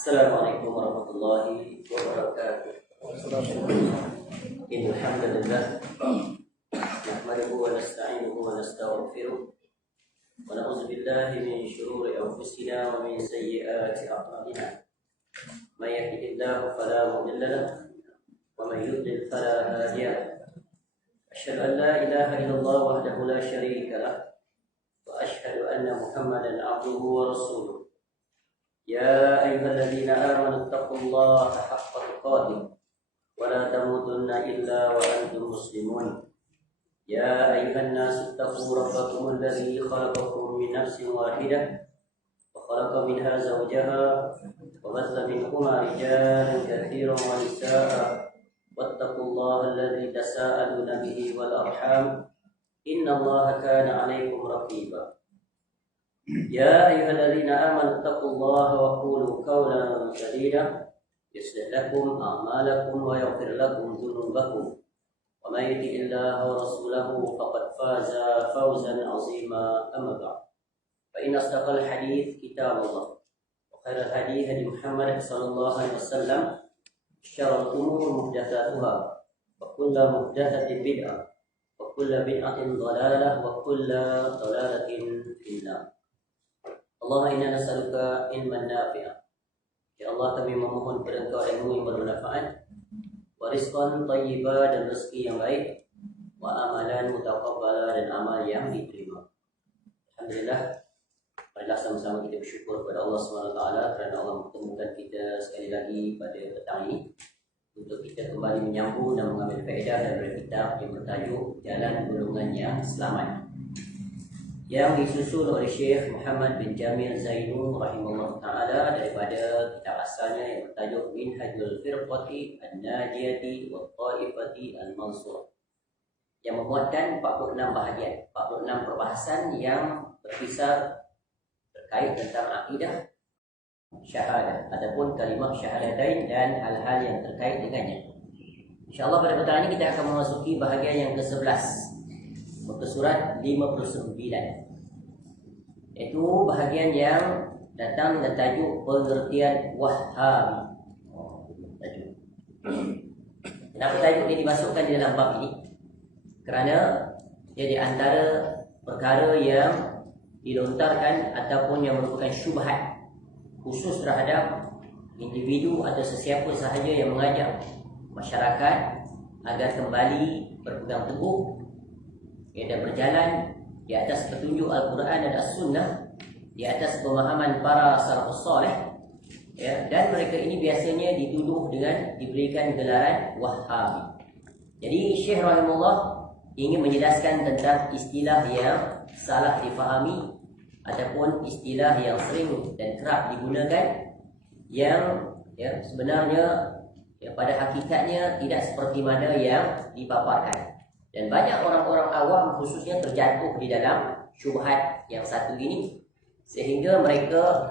Assalamualaikum warahmatullahi wabarakatuh. Innal hamdalillah nahmaduhu wa nasta'inuhu wa nastaghfiruh wa na'udzu billahi min shururi anfusina wa min sayyiati a'malina. May yahdihillahu fala mudilla lahu wa may yudlil fala hadiya lahu. Asyhadu an la ilaha illallah wahdahu la syarika lahu wa asyhadu anna Muhammadan 'abduhu wa rasuluh. Ya ayyuhalladzina amanu taqullaha haqqa tuqatih wa la tamutunna illa wa antum muslimun. Ya ayyuhan nasu taqu rabbakum alladzi khalaqakum min nafsin wahidah wa khalaqa minha zawjaha wa batha minhuma rijalan katsiran wa nisaa'a wattaqullaha alladzi tasaaluna bihi wal arham innallaha kana 'alaykum raqiba. Ya ayyuhalladzina amanu taqullaha wa qulu qawlan sadida yuslih lakum a'malakum wa yaghfir lakum dhunubakum wa may yuti'illaha wa rasulahu faqad faza fawzan 'azima. Amma ba'd, fa inna asdaqal hadits kitabullah wa khairal hadi hadi Muhammad sallallahu alaihi wasallam, syarrul umur muhdatsatuha wa kullu muhdatsatin bid'ah wa kullu bid'atin dhalalah wa kullu dhalalatin finnar. Allahumma inna nas'aluka ilman nafi'ah. Ya Allah, kami memohon kepada Engkau ilmu yang bermanfaat, wa rizqan thayyiban, dan rezeki yang baik, wa amalan mutaqabbala, dan amal yang diterima. Alhamdulillah, marilah sama-sama kita bersyukur kepada Allah SWT kerana Allah mempertemukan kita sekali lagi pada petang ini untuk kita kembali menyambung dan mengambil faedah daripada kitab yang bertajuk Jalan Golongan yang Selamat, yang disusun oleh Syekh Muhammad bin Jamil Zainu rahimahullah ta'ala daripada kitab asalnya yang bertajuk Minhajul Firqati An-Najiyati wa Ta'ifati Al-Mansurah, yang memuatkan 46 bahagian, 46 perbahasan yang berkisar terkait tentang akidah syahadah ataupun kalimah syahadatain dan hal-hal yang terkait dengannya. InsyaAllah pada petang ini kita akan memasuki bahagian yang ke-11, muka surat 59, iaitu bahagian yang datang dengan tajuk pengertian Wahhabi. Kenapa tajuk ini dimasukkan di dalam bab ini? Kerana dia di antara perkara yang dilontarkan ataupun yang merupakan syubhat khusus terhadap individu atau sesiapa sahaja yang mengajak masyarakat agar kembali berpegang teguh dan berjalan di atas petunjuk Al-Quran dan As-Sunnah, di atas pemahaman para salafus salih, dan mereka ini biasanya dituduh dengan diberikan gelaran Wahhabi. Jadi Syekh rahimahullah ingin menjelaskan tentang istilah yang salah difahami ataupun istilah yang sering dan kerap digunakan yang sebenarnya pada hakikatnya tidak seperti mana yang dipaparkan. Dan banyak orang-orang awam khususnya terjatuh di dalam syubhat yang satu ini, sehingga mereka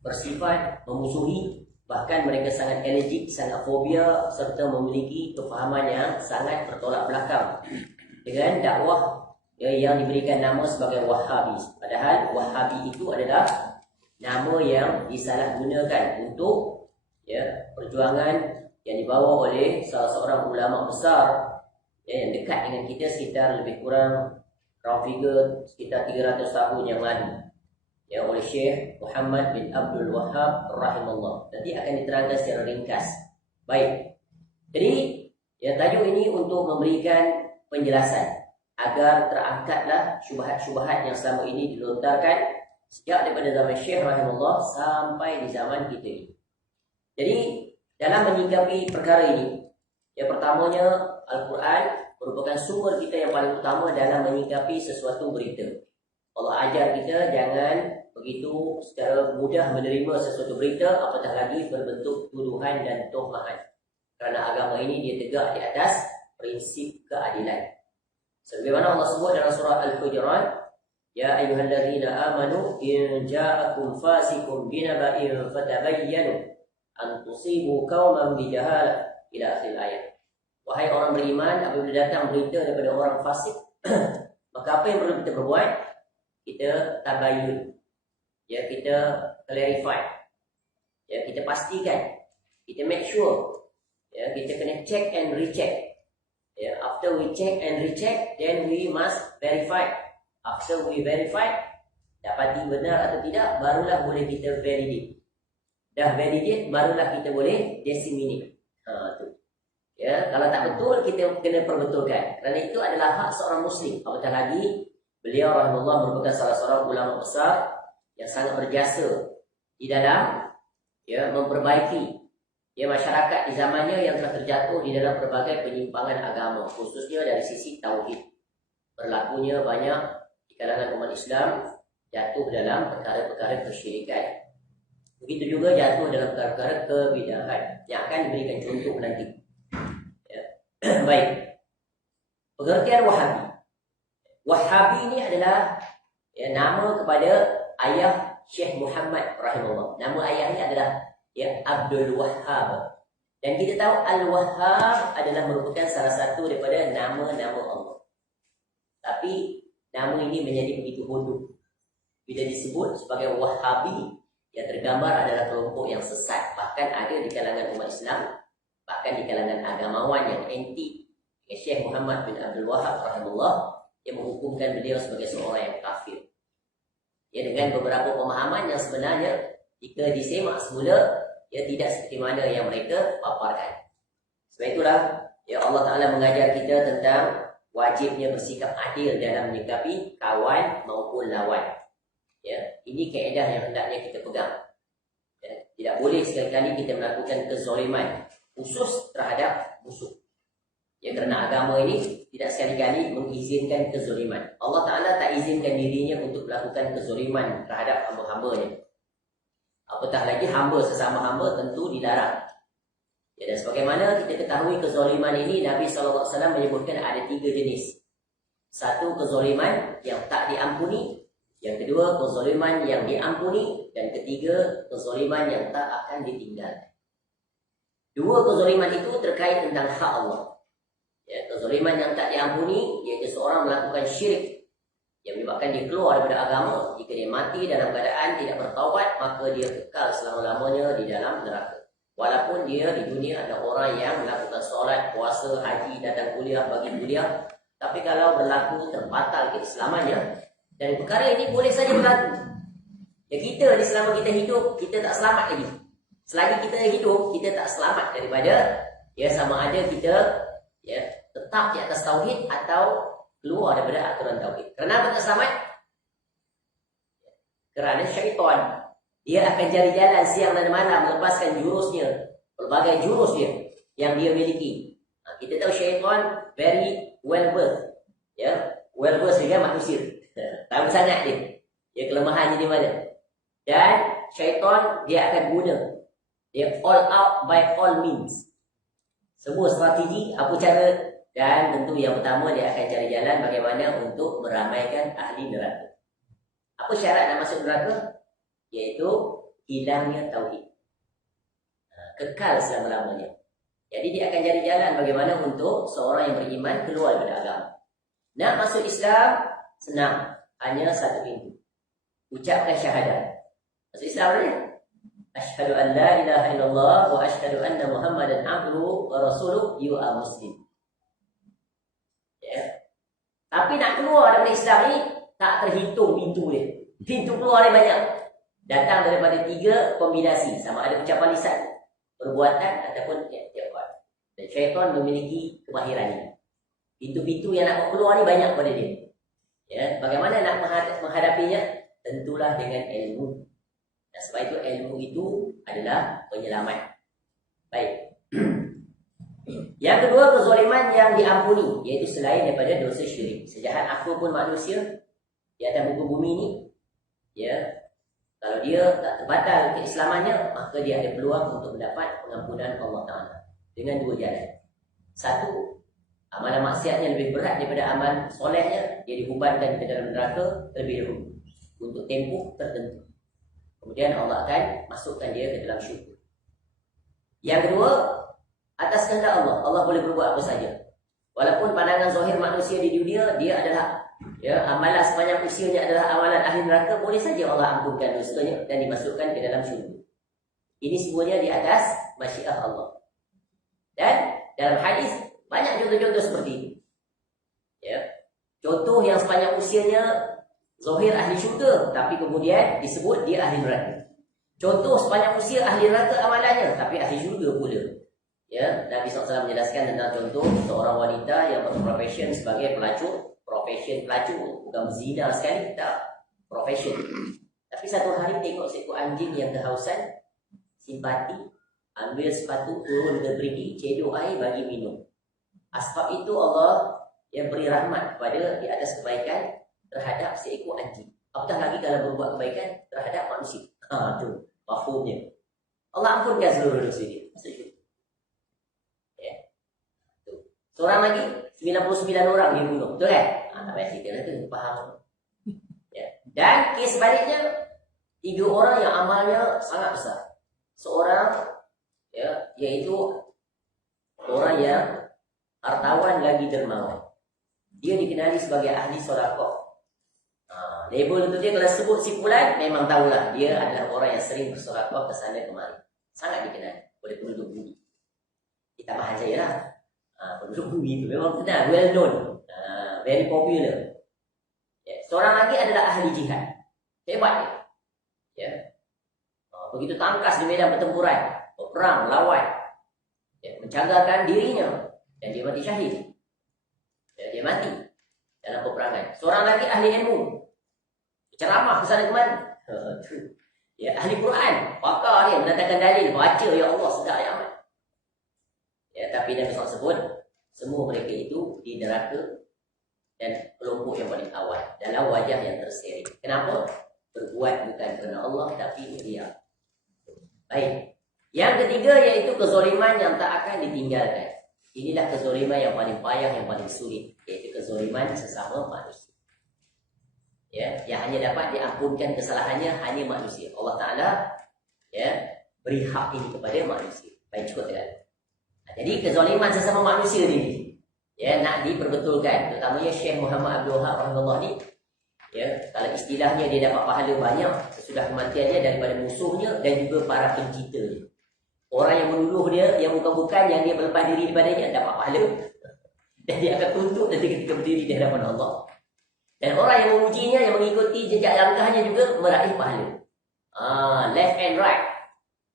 bersifat memusuhi, bahkan mereka sangat allergic, sangat fobia, serta memiliki kefahaman yang sangat bertolak belakang dengan dakwah yang diberikan nama sebagai Wahhabi. Padahal Wahhabi itu adalah nama yang disalahgunakan untuk perjuangan yang dibawa oleh salah seorang ulama besar yang dekat dengan kita sekitar lebih kurang round figure sekitar 300 tahun yang lalu, oleh Syekh Muhammad bin Abdul Wahhab rahimahullah. Nanti akan diterangkan secara ringkas. Baik, jadi tajuk ini untuk memberikan penjelasan agar terangkatlah syubhat-syubhat yang selama ini dilontarkan sejak daripada zaman Syekh rahimahullah sampai di zaman kita ini. Jadi dalam menyikapi perkara ini, yang pertamanya, Al-Quran merupakan sumber kita yang paling utama dalam menyikapi sesuatu berita. Allah ajar kita jangan begitu secara mudah menerima sesuatu berita, apatah lagi berbentuk tuduhan dan tuhmahan. Kerana agama ini dia tegak di atas prinsip keadilan. Sebagaimana Allah sebut dalam surah Al-Hujurat, Ya ayyuhalladzina amanu in ja'akum fasiqun binaba'in fatabayyanu an tusibu qauman bijahalah, ila akhir ayat. Wahai orang beriman, apabila datang berita daripada orang fasik, maka apa yang perlu kita berbuat? Kita tabayyun, kita clarify. Ya, kita pastikan, kita make sure. Ya, kita kena check and recheck. Ya, after we check and recheck, then we must verify. After we verify, dapati benar atau tidak, barulah boleh kita validate. Dah validate, barulah kita boleh disseminate. Tu. Ya, kalau tak betul, kita kena perbetulkan. Kerana itu adalah hak seorang Muslim. Apatah lagi, beliau rahimahullah merupakan salah seorang ulama besar yang sangat berjasa di dalam memperbaiki masyarakat di zamannya yang telah terjatuh di dalam berbagai penyimpangan agama, khususnya dari sisi tauhid. Berlakunya banyak di kalangan umat Islam jatuh dalam perkara-perkara kesyirikan. Begitu juga jatuh dalam perkara-perkara kebidahan yang akan diberikan contoh nanti. Ya. Baik. Pengertian Wahabi. Wahabi ini adalah nama kepada ayah Syekh Muhammad rahimahullah. Nama ayahnya adalah Abdul Wahhab. Dan kita tahu Al-Wahhab adalah merupakan salah satu daripada nama-nama Allah. Tapi nama ini menjadi begitu bodoh. Bila disebut sebagai Wahhabi, yang tergambar adalah kelompok yang sesat. Bahkan ada di kalangan umat Islam, bahkan di kalangan agamawan yang anti Syekh Muhammad bin Abdul Wahhab rahimahullah, yang menghukumkan beliau sebagai seorang yang kafir. Ya, dengan beberapa pemahaman yang sebenarnya jika disemak semula, tidak seperti mana yang mereka paparkan. Sebab itulah Allah Ta'ala mengajar kita tentang wajibnya bersikap adil dalam menyikapi kawan maupun lawan. Ini kaedah yang hendaknya kita pegang. Tidak boleh sekali-kali kita melakukan kezaliman khusus terhadap musuh. Kerana agama ini tidak sekali-kali mengizinkan kezaliman. Allah Ta'ala tak izinkan dirinya untuk melakukan kezaliman terhadap hamba-hambanya. Apatah lagi hamba sesama hamba tentu dilarang. Dan sebagaimana kita ketahui kezaliman ini, Nabi SAW menyebutkan ada 3 jenis. Satu, kezaliman yang tak diampuni. Yang kedua, kezaliman yang diampuni. Dan ketiga, kezaliman yang tak akan ditinggalkan. 2 kezaliman itu terkait tentang hak Allah. Kezaliman yang tak diampuni, iaitu seorang melakukan syirik yang menyebabkan dia keluar daripada agama. Jika dia mati dalam keadaan tidak bertaubat, maka dia kekal selama-lamanya di dalam neraka. Walaupun dia di dunia ada orang yang melakukan solat, puasa, haji, datang kuliah, bagi kuliah, tapi kalau berlaku terbatal keislamannya, dan perkara ini boleh saja berlaku. Kita selama kita hidup, kita tak selamat lagi. Selagi kita hidup, kita tak selamat daripada sama ada kita tetap di atas tauhid atau keluar daripada aturan tauhid. Kenapa tak selamat? Kerana syaitan, dia akan cari jalan siang dan malam melepaskan jurusnya, pelbagai jurus dia yang dia miliki. Kita tahu syaitan very well versed. Well versed dengan manusia. Tahu sangat dia kelemahannya di mana. Dan syaitan dia akan guna all out by all means. Semua strategi, apa cara. Dan tentu yang pertama, dia akan cari jalan bagaimana untuk meramaikan ahli neraka. Apa syarat nak masuk neraka? Iaitu hilangnya tauhid. Kekal selama-lamanya. Jadi dia akan cari jalan bagaimana untuk seorang yang beriman keluar dari agama. Nak masuk Islam, senang. Hanya satu pintu. Ucapkan syahadat. Masuk Islam ni? Asyhadu an la ilaha illallah wa asyhadu anna Muhammadan abduhu wa rasuluh. You are Muslim. Tapi nak keluar daripada Islam ni tak terhitung pintu dia. Pintu keluar dia banyak. Datang daripada 3 kombinasi. Sama ada ucapan lisan, perbuatan ataupun i'tiqad. Dan syaitan memiliki kemahiran ini. Pintu-pintu yang nak keluar ni banyak pada dia. Bagaimana nak menghadapinya? Tentulah dengan ilmu. Dan sebab itu ilmu itu adalah penyelamat. Baik. Yang kedua, kezaliman yang diampuni, iaitu selain daripada dosa syirik. Sejahat apa pun manusia di atas muka bumi ini, kalau dia tak terbatal keislamannya, maka dia ada peluang untuk mendapat pengampunan Allah Ta'ala dengan 2 jalan. Satu, amalan maksiatnya lebih berat daripada amal solehnya, dia dibebankan ke dalam neraka terlebih dahulu untuk tempoh tertentu. Kemudian Allah akan masukkan dia ke dalam syurga. Yang kedua, atas kehendak Allah, Allah boleh berbuat apa saja. Walaupun pandangan zahir manusia di dunia, dia adalah amalan sepanjang usianya adalah amalan ahli neraka, boleh saja Allah ampunkan dosanya dan dimasukkan ke dalam syurga. Ini semuanya di atas masyiah Allah. Dan dalam hadis banyak contoh-contoh seperti ini. Ya. Contoh yang sepanjang usianya zahir ahli syurga, tapi kemudian disebut dia ahli neraka. Contoh sepanjang usia ahli neraka amalannya, tapi ahli syurga pula. Ya, Nabi SAW menjelaskan tentang contoh seorang wanita yang berprofesi sebagai pelacur, profesi pelacur, bukan berzina sekali, tak, profesi. Tapi satu hari tengok seekor anjing yang kehausan, simpati, ambil sepatu, turun ke perigi, cedok air bagi minum. Sebab itu Allah yang beri rahmat kepada di atas kebaikan terhadap seekor anjing. Apatah lagi kalau berbuat kebaikan terhadap manusia. Tu mafhumnya. Allah ampunkan seluruh dosa dia. Ya. Tu. Seorang lagi 99 orang dia bunuh. Betul kan? Tak payah cerita lah tu, faham. Ya. Dan kes sebaliknya 3 orang yang amalnya sangat besar. Seorang ya, iaitu orang yang hartawan lagi dermawan. Dia dikenali sebagai ahli sedekah. Label tu dia kalau sebut si fulan memang tahulah dia adalah orang yang sering bersedekah ke sana kemari. Sangat dikenal oleh penduduk bumi. Kita bahas sajalah. Penduduk bumi itu memang kenal, well known, very popular. Ya. Seorang lagi adalah ahli jihad. Hebat dia. Ya. Begitu tangkas di medan pertempuran, berperang, melawan, ya, menjagarkan dirinya dan dia mati syahid. Ya, dia mati dalam peperangan. Seorang lagi ahli ilmu. Ceramah ke sana ke mana? Ya, ahli Quran, pakar dia mendatangkan dalil, baca ya Allah sedap ya amat. Ya, tapi Nabi SAW sebut semua mereka itu di neraka dan kelompok yang paling awal dalam wajah yang terseri. Kenapa? Berbuat bukan kerana Allah tapi riya. Baik. Yang ketiga iaitu kezaliman yang tak akan ditinggalkan. Inilah kezaliman yang paling payah, yang paling sulit, iaitu kezaliman sesama manusia. Ya, yang hanya dapat diampunkan kesalahannya hanya manusia. Allah Taala ya beri hak ini kepada manusia. Baik, cukup tak? Jadi kezaliman sesama manusia ni ya nak diperbetulkan. Terutamanya Syekh Muhammad Abdul Wahab rahimahullah ni, ya, kalau istilahnya dia dapat pahala banyak sesudah kematiannya daripada musuhnya dan juga para penciptanya. Orang yang menuduh dia yang bukan-bukan, yang dia berlepas diri daripadanya dapat pahala dan dia akan tuntut nanti ketika berdiri di hadapan Allah. Dan orang yang memujinya, yang mengikuti jejak langkahnya juga meraih pahala. Left and right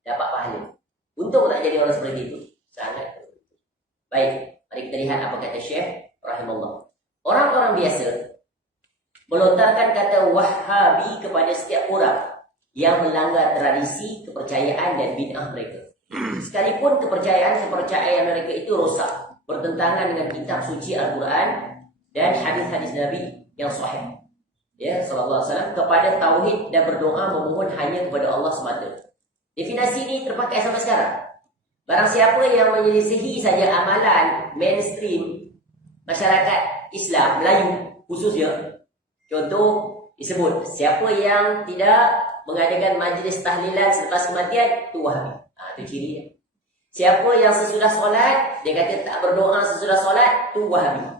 dapat pahala. Untung tak jadi orang seperti itu. Sangat. Baik, mari kita lihat apa kata Syekh rahimahullah. Orang-orang biasa melontarkan kata Wahhabi kepada setiap orang yang melanggar tradisi, kepercayaan dan bid'ah mereka. Sekalipun kepercayaan mereka itu rosak, bertentangan dengan kitab suci Al-Quran dan hadis-hadis Nabi yang sahih, ya, sallallahu alaihi wasallam, kepada tauhid dan berdoa memohon hanya kepada Allah semata. Definisi ini terpakai sampai sekarang. Barang siapa yang menyelisihi saja amalan mainstream masyarakat Islam Melayu khususnya, contoh disebut siapa yang tidak mengadakan majlis tahlilan selepas kematian, itu Wahabi. Itu ciri dia. Siapa yang sesudah solat dia kata tak berdoa sesudah solat, itu Wahabi.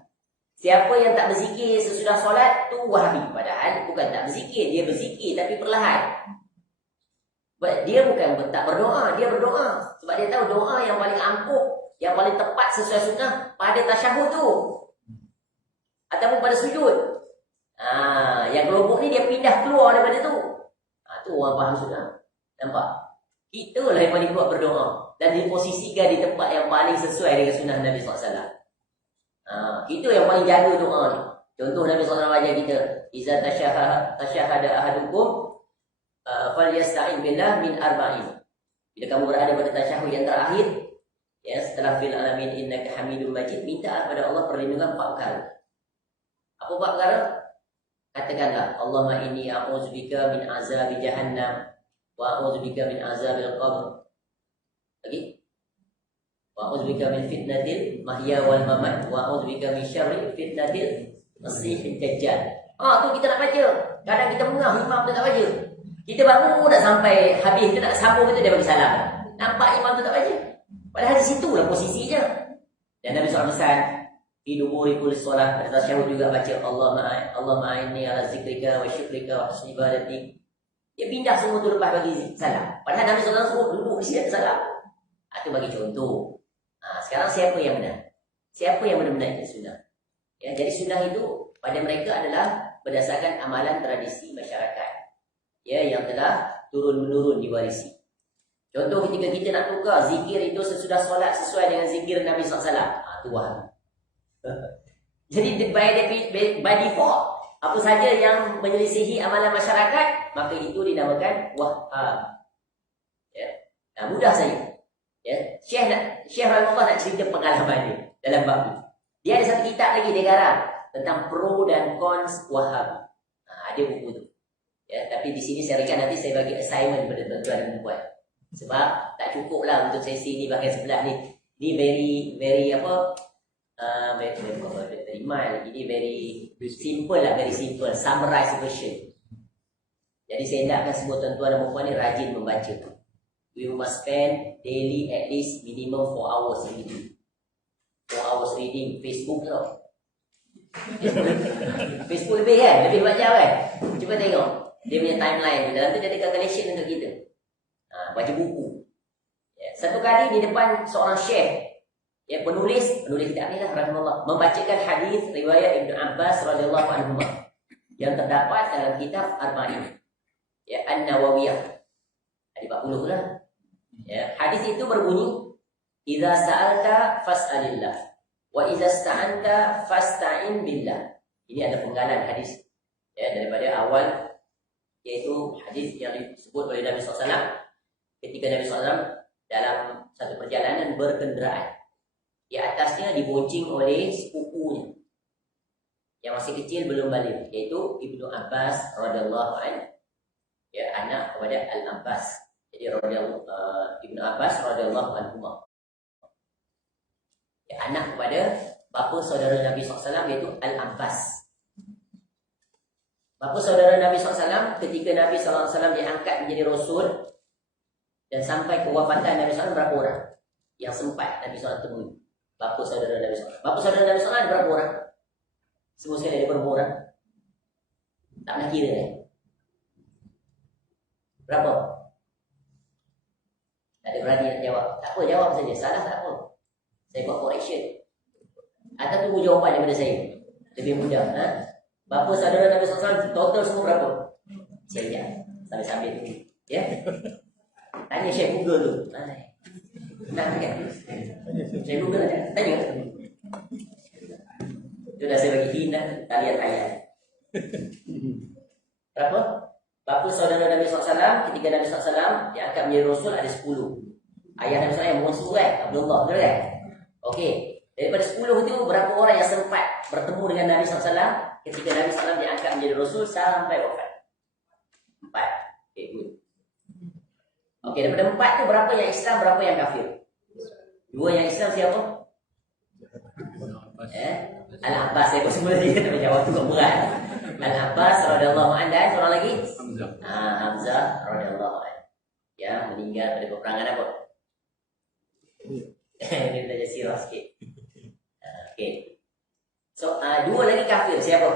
Siapa yang tak berzikir sesudah solat, tu Wahabi. Padahal bukan tak berzikir, dia berzikir tapi perlahan. Dia bukan tak berdoa, dia berdoa. Sebab dia tahu doa yang paling ampuh, yang paling tepat sesuai sunnah pada tasyahud tu, ataupun pada sujud. Yang kelompok ni dia pindah keluar daripada tu. Tu orang faham sunnah. Nampak? Itulah yang paling kuat berdoa dan diposisikan di tempat yang paling sesuai dengan sunnah Nabi SAW. Itu yang paling jaga doa ni. Contoh Nabi SAW ajar kita, iza tasyahada ahadukum falyasta'in billah min arba'in. Bila kamu berada pada tasyahud yang terakhir, ya, setelah fil alamin innaka hamidum majid, minta kepada Allah perlindungan 4 perkara. Apa 4 perkara? Katakanlah, Allahumma inni a'udzubika min azabi jahannam wa a'udzubika min azabil qabr. Lagi? Wa a'udzubika min fitnatil mahya wal mamat wa a'udzubika min syarri fitnatil masihid dajjal. Tu kita nak baca. Kadang kita mengah imam tu tak baca. Kita baru dah sampai habis, kita nak sambung itu dia bagi salam. Nampak imam tu tak baca. Padahal di situlah posisinya. Dan Nabi SAW pesan fi duburi kulli solat, pada tasyahud juga baca Allah ma'inni ala zikrika wa syukrika wa husni ibadatik. Dia pindah semua tu lepas bagi salam. Padahal Nabi SAW suruh duduk di sini salam. Itu bagi contoh. Sekarang siapa yang benar? Siapa yang benar-benar itu sunnah? Ya, jadi sunnah itu pada mereka adalah berdasarkan amalan tradisi masyarakat. Ya, yang telah turun-menurun diwarisi. Contoh ketika kita nak tukar zikir itu sesudah solat sesuai dengan zikir Nabi SAW. Itu Wahabi. Jadi by default, apa saja yang menyelisihi amalan masyarakat, maka itu dinamakan Wahhab. Ya. Mudah saja. Ya. Syekh Rahimahullah nak cerita pengalaman dia dalam bab ini. Dia ada satu kitab lagi dia garang tentang pro dan cons Wahhab. Ada buku tu. Ya, tapi di sini saya rekan nanti saya bagi assignment kepada tuan-tuan dan puan. Sebab tak cukup lah untuk sesi ni bahagian sebelah ni. Ni very apa? Very mild. Ini very simple lah, very simple. Summarized version. Jadi saya hendakkan semua tuan-tuan dan puan ni rajin membaca. We must spend daily at least minimum 4 hours reading. 4 hours reading Facebook tau. Facebook lebih kan? Lebih banyak kan? Cuba tengok. Dia punya timeline. Dalam tu dia ada calculation untuk kita. Baca buku. Ya, satu kali di depan seorang syekh, ya, penulis kitab ni lah rahimahullah, membacakan hadis riwayat Ibnu Abbas radhiyallahu anhu yang terdapat dalam kitab Arba'in, ya, An-Nawawiyah. Hadis 40 lah. Ya, hadis itu berbunyi, "Idza sa'alta fas'alillah wa idza sta'anta fasta'in billah." Ini ada penggalan hadis, ya, daripada awal, yaitu hadis yang disebut oleh Nabi SAW ketika Nabi SAW dalam satu perjalanan berkenderaan. Di atasnya diboncing oleh sepupunya yang masih kecil belum balik, yaitu Ibnu Abbas radhiyallahu anhu, ya, anak kepada Al-Abbas. Jadi Ibnu Abbas radhiyallahu anhu, ya, anak kepada bapa saudara Nabi SAW iaitu Al-Abbas. Bapa saudara Nabi SAW ketika Nabi SAW diangkat menjadi Rasul dan sampai kewafatan Nabi SAW berapa orang yang sempat Nabi SAW temui? Bapa saudara Nabi SAW. Bapa saudara Nabi SAW ada berapa orang? Semua sekali ada berapa orang? Tak nak kira kan? Berapa? Tak ada berani nak jawab. Tak apa, jawab saja. Salah tak apa. Saya buat correction. Atau tunggu jawapan daripada saya. Lebih mudah. Bapa saudara Nabi SAW total semua berapa? Saya sambil-sambil tu. Ya? Tanya Syekh Google tu. Nak kan? Syekh Google aja. Tanya. Itu dah saya bagi hint dah. Tak lihat ayat. Berapa? Bapa saudara Nabi SAW ketika Nabi SAW diangkat menjadi Rasul ada 10. Ayah Nabi SAW yang bongsu kan? Abdullah, betul kan? Okey. Daripada 10 itu berapa orang yang sempat bertemu dengan Nabi SAW ketika Nabi SAW diangkat menjadi Rasul sampai wafat? 4. Okey, good. Okey, daripada 4 tu berapa yang Islam, berapa yang kafir? 2 yang Islam siapa? Al-Abbas. Saya pun semula dia tak jawab tu kok berat. Al-Abbas radhiyallahu anhu dan seorang lagi? Hamzah radhiyallahu anhu. Yang meninggal pada peperangan apa? Dia belajar sirah sikit. Okey. So, 2 lagi kafir siapa?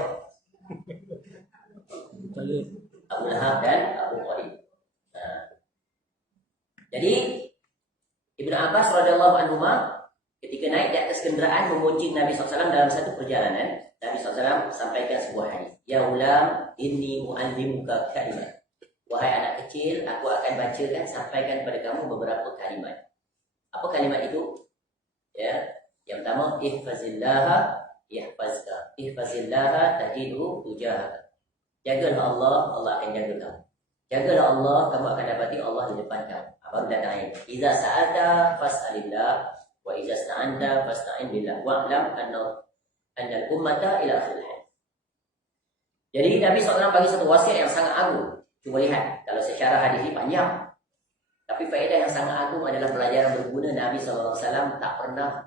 Abu Lahab dan Abu Talib. Jadi Ibnu Abbas radhiyallahu anhu ketika naik di atas kenderaan membonceng Nabi SAW dalam satu perjalanan, Nabi SAW sampaikan sebuah hadis. Ya ulam, inni mu'allimuka kalimat. Wahai anak kecil, aku akan bacakan, sampaikan kepada kamu beberapa kalimat. Apa kalimat itu? Ya, yang pertama, ihfazillaha yahfazka. Ihfazillaha tajidhu tujahaka. Jagalah Allah, Allah akan jaga kamu. Jagalah Allah, kamu akan dapati Allah di depan kamu. Baru datang ayat. Iza sa'alta fas'alillah wa iza sta'anta fasta'in billah wa'lam anna al-ummata ila akhir hayat. Jadi Nabi SAW bagi satu wasiat yang sangat agung. Cuba lihat, kalau secara hadis ini panjang, tapi faedah yang sangat agung adalah pelajaran berguna. Nabi SAW tak pernah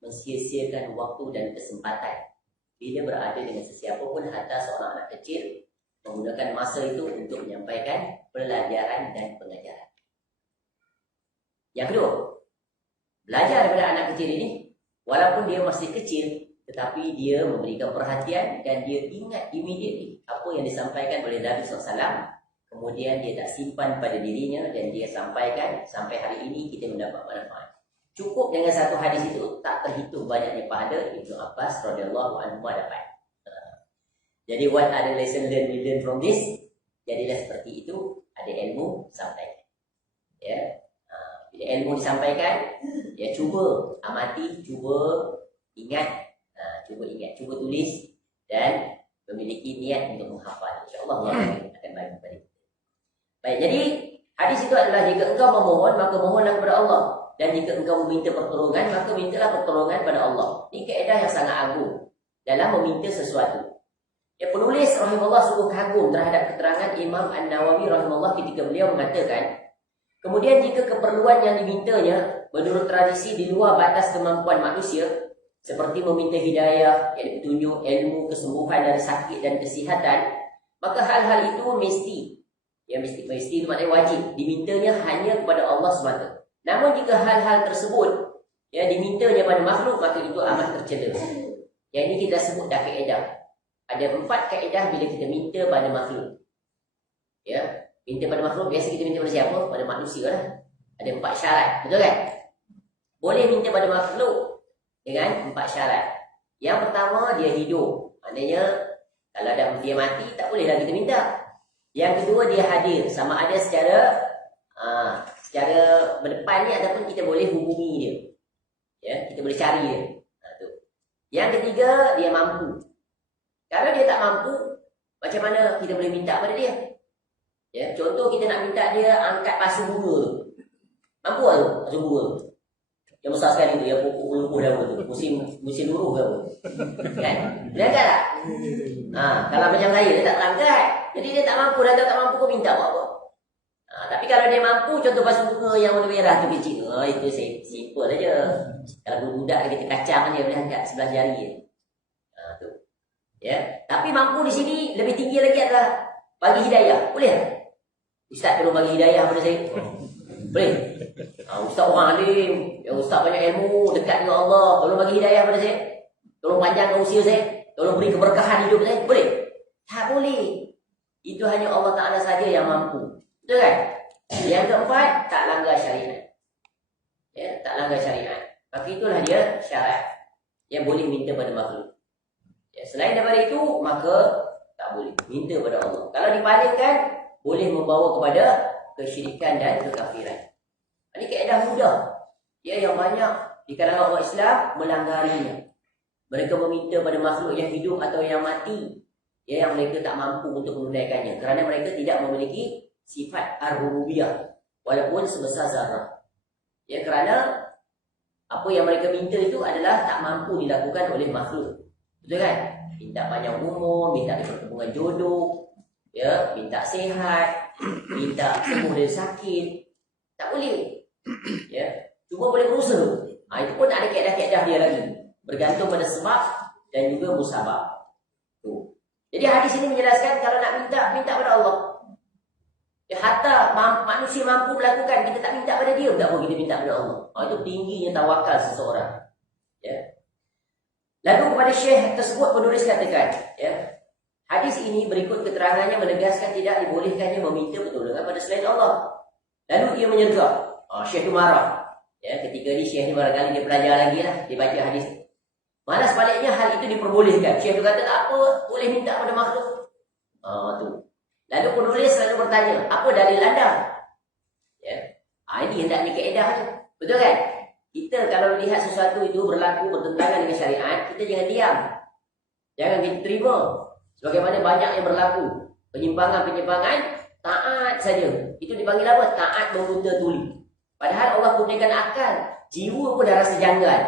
mensia-siakan waktu dan kesempatan bila berada dengan sesiapa pun, hatta seorang anak kecil, menggunakan masa itu untuk menyampaikan pelajaran dan pengajaran. Yang kedua, belajar daripada anak kecil ini, walaupun dia masih kecil, tetapi dia memberikan perhatian dan dia ingat immediately apa yang disampaikan oleh Nabi SAW kemudian dia tak simpan pada dirinya dan dia sampaikan, sampai hari ini kita mendapat manfaat. Cukup dengan satu hadis itu tak terhitung banyaknya pahala Ibnu Abbas radhiyallahu anhu dapat. Jadi what are the lesson we learn from this? Jadilah seperti itu, ada ilmu sampaikan. Ya. Bila ilmu disampaikan, ya cuba amati, cuba ingat, cuba tulis dan memiliki niat untuk menghafal. InsyaAllah Allah akan bagi kepada kita. Baik, jadi hadis itu adalah jika engkau memohon, maka mohonlah kepada Allah. Dan jika engkau meminta pertolongan, maka mintalah pertolongan pada Allah. Ini kaedah yang sangat agung dalam meminta sesuatu. Ya, penulis rahimahullah sungguh kagum terhadap keterangan Imam An-Nawawi rahimahullah ketika beliau mengatakan, kemudian jika keperluan yang dimintanya menurut tradisi di luar batas kemampuan manusia, seperti meminta hidayah, iaitu petunjuk, ilmu, kesembuhan dari sakit dan kesihatan, maka hal-hal itu mesti itu maknanya wajib, dimintanya hanya kepada Allah semata. Namun jika hal-hal tersebut dimintanya pada makhluk, maka itu amat tercela. Yang ini kita sebut dah kaedah. Ada 4 kaedah bila kita minta pada makhluk. Ya, minta pada makhluk, biasa kita minta pada siapa? Pada manusia lah. Ada 4 syarat, betul kan? Boleh minta pada makhluk dengan 4 syarat. Yang pertama, dia hidup. Maknanya kalau dia mati, tak bolehlah kita minta. Yang kedua, dia hadir. Sama ada secara berdepan ni ataupun kita boleh hubungi dia. Ya, kita boleh cari dia. Yang ketiga, dia mampu. Kalau dia tak mampu, macam mana kita boleh minta pada dia? Ya, contoh kita nak minta dia angkat pasu bunga tu. Mampu tak tu? Pasu bunga tu. Yang besar sekali tu, yang pokok lumpuh dah tu. Musim luruh ke apa? Kan? Dia angkat tak? Kalau macam saya, dia tak angkat. Jadi dia tak mampu, dah tak mampu kau minta apa-apa. Tapi kalau dia mampu, contoh pasu bunga yang warna merah tu kecil. Itu simple aja. Kalau budak kita kacang dia boleh angkat sebelah jari je. Tu. Ya, tapi mampu di sini lebih tinggi lagi adalah bagi hidayah. Boleh tak? Ustaz tolong bagi hidayah pada saya. Boleh? Ustaz orang alim, yang ustaz banyak ilmu, dekat dengan Allah, tolong bagi hidayah pada saya. Tolong panjangkan usia saya. Tolong beri keberkahan hidup saya. Boleh? Tak boleh. Itu hanya Allah Ta'ala saja yang mampu. Betul kan? Yang keempat, tak langgar syariat. Ya, tak langgar syariat. Maka itulah dia syarat yang boleh minta pada makhluk. Ya, selain daripada itu, maka tak boleh minta pada Allah. Kalau dipalingkan, boleh membawa kepada kesyirikan dan kekafiran. Ini kaedah mudah. Ya, yang banyak di kalangan orang Islam melanggarinya. Mereka meminta pada makhluk yang hidup atau yang mati, ya, yang mereka tak mampu untuk menunaikannya. Kerana mereka tidak memiliki sifat ar-rububiyah, walaupun sebesar zarah. Ya, kerana apa yang mereka minta itu adalah tak mampu dilakukan oleh makhluk. Betul kan? Minta panjang umur, minta dipertemukan jodoh, ya, minta sihat, minta sembuh dari sakit. Tak boleh. Ya, cuma boleh berusaha. Itu pun ada kaedah-kaedah dia lagi. Bergantung pada sebab dan juga musabab. Jadi hadis ini menjelaskan kalau nak minta pada Allah. Ya, hatta manusia mampu melakukan, kita tak minta pada dia, tak boleh kita minta pada Allah. Itu tingginya tawakal seseorang. Ya. Lalu kepada syekh tersebut penulis katakan, ya, hadis ini berikut keterangannya menegaskan tidak dibolehkannya meminta pertolongan pada selain Allah. Lalu dia menyergap. Syekh itu marah. Ya, ketika ni syekh ni barangkali dia belajar lagi lah, dia baca hadis. Malah sebaliknya hal itu diperbolehkan. Syekh itu kata tak apa, boleh minta pada makhluk. Tu. Lalu penulis lalu bertanya, apa dalil anda? Ya. Ini hendaknya kaedah je. Betul kan? Kita kalau lihat sesuatu itu berlaku bertentangan dengan syariat, kita jangan diam. Jangan kita terima. Sebagaimana banyak yang berlaku. Penyimpangan-penyimpangan, taat saja. Itu dipanggil apa? Taat membuta tuli. Padahal Allah kurniakan akal. Jiwa pun dah rasa janggal.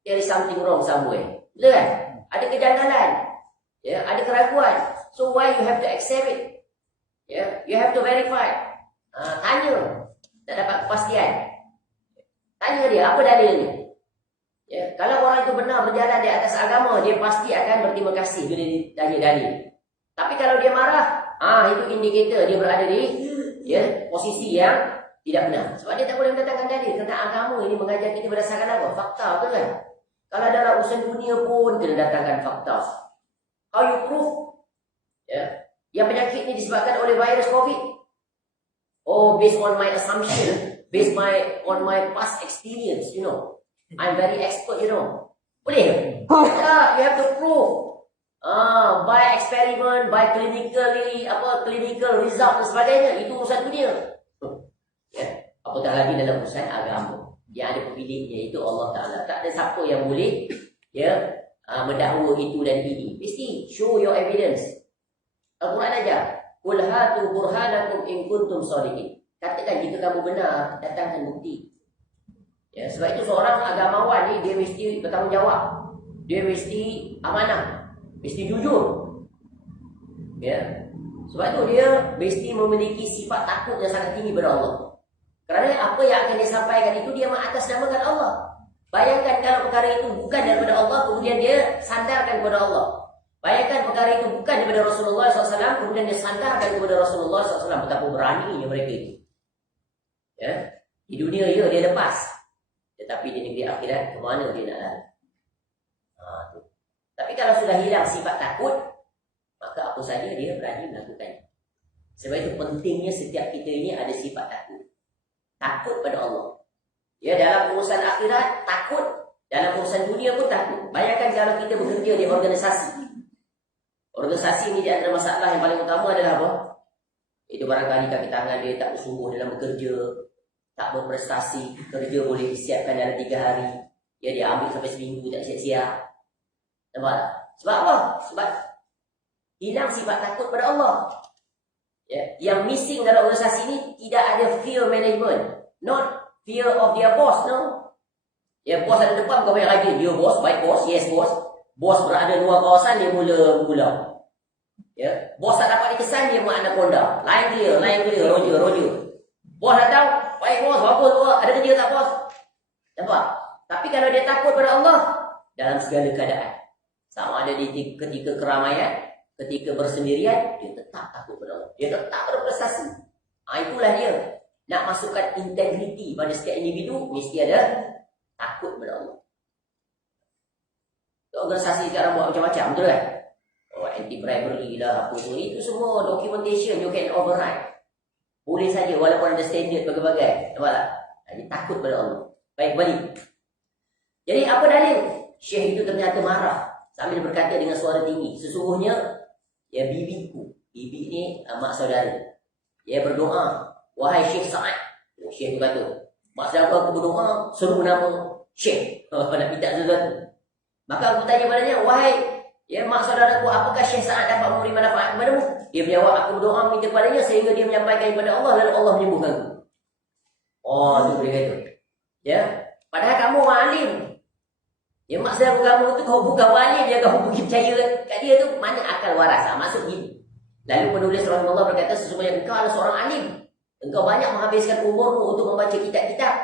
There is something wrong somewhere. Betul kan? Ada kejanggalan. Ya, ada keraguan. So why you have to accept it? Ya, you have to verify. Tanya. Tak dapat kepastian. Tanya dia, apa dalilnya? Ya, kalau orang itu benar berjalan di atas agama, dia pasti akan berterima kasih bila ditanya dalil. Tapi kalau dia marah, itu indikator dia berada di posisi yang tidak benar. Sebab dia tak boleh mendatangkan dalil. Kerana agama ini mengajar kita berdasarkan apa? Fakta, betul kan? Kalau dalam urusan dunia pun kena datangkan fakta. How you prove? Ya, yang penyakit ini disebabkan oleh virus COVID. Oh, based on my assumption, on my past experience, I'm very expert, Boleh? Yeah, you have to prove. By experiment, by clinical result dan sebagainya. Itu urusan dunia. Ya, apatah lagi dalam urusan agama. Yang ada pemiliknya itu Allah Ta'ala. Tak ada siapa yang boleh mendakwa itu dan ini. Mesti show your evidence. Al-Quran aja. Qul hatu burhanakum in kuntum shadiqin. Katakan jika kamu benar, datangkan bukti. Ya, sebab itu seorang agamawan ni dia mesti bertanggungjawab. Dia mesti amanah, mesti jujur. Ya. Sebab itu dia mesti memiliki sifat takut yang sangat tinggi pada Allah. Kerana apa yang akan dia sampaikan itu dia mengatasnamakan Allah. Bayangkan kalau perkara itu bukan daripada Allah, kemudian dia sandarkan kepada Allah. Bayangkan perkara itu bukan daripada Rasulullah SAW, kemudian dia sandarkan kepada Rasulullah SAW. Betapa beraninya mereka itu. Ya. Di dunia dia lepas. Tetapi di negeri akhirat, ke mana dia nak lari? Tapi kalau sudah hilang sifat takut, maka apa saja dia berani melakukannya. Sebab itu pentingnya setiap kita ini ada sifat takut. Takut pada Allah. Ya, dalam urusan akhirat, takut. Dalam urusan dunia pun takut. Bayangkan kalau kita bekerja di organisasi. Organisasi ini di antara masalah yang paling utama adalah apa? Itu barangkali kaki tangan dia tak bersungguh dalam bekerja, tak berprestasi, kerja boleh disiapkan dalam 3 hari. Ya, dia ambil sampai seminggu tak siap-siap. Nampak tak? Sebab apa? Sebab hilang sifat takut pada Allah. Ya, yang missing dalam organisasi ini tidak ada fear management. Not fear of their boss, no. Ya, bos ada depan kau banyak rajin. Dia bos, baik bos, yes bos. Bos berada luar kawasan, dia mula. Ya, bos tak dapat dikesan, dia anaconda. Lain clear, Roger. Bos datang, baik bos, bagus tu, ada kerja tak bos? Nampak? Tapi kalau dia takut pada Allah, dalam segala keadaan, sama ada di ketika keramaian, ketika bersendirian, dia tetap takut pada Allah. Dia tetap berprestasi. Itulah dia. Nak masukkan integriti pada setiap individu, mesti ada takut pada Allah. Organisasi sekarang buat macam-macam, betul kan? Anti-bribery lah, apa tu. Itu semua documentation, you can override. Boleh saja, walaupun ada standard bagai-bagai. Nampak tak? Dia takut pada Allah. Baik, balik. Jadi, apa dalil? Syekh itu ternyata marah sambil berkata dengan suara tinggi. Sesungguhnya, ya bibiku. Bibi ni mak saudara. Dia berdoa, wahai Syekh Sa'ad. Syekh itu kata, mak saudara aku berdoa, suruh nama Syekh. Nak minta sesuatu. Maka aku tanya padanya, wahai mak saudaraku, apakah Syekh Sa'ad dapat memberi manfaat kepadamu? Dia menjawab, aku berdoa minta padanya sehingga dia menyampaikan kepada Allah lalu Allah menyembuhkan aku. Oh, itu boleh kata. Ya, padahal kamu orang alim. Ya, mak saudara kamu tu kau bukan alim, dia kau pergi percaya kat dia tu, mana akal waras? Maksud gini. Lalu penulis rahimahullah berkata, sesungguhnya engkau adalah seorang alim. Engkau banyak menghabiskan umurmu untuk membaca kitab-kitab.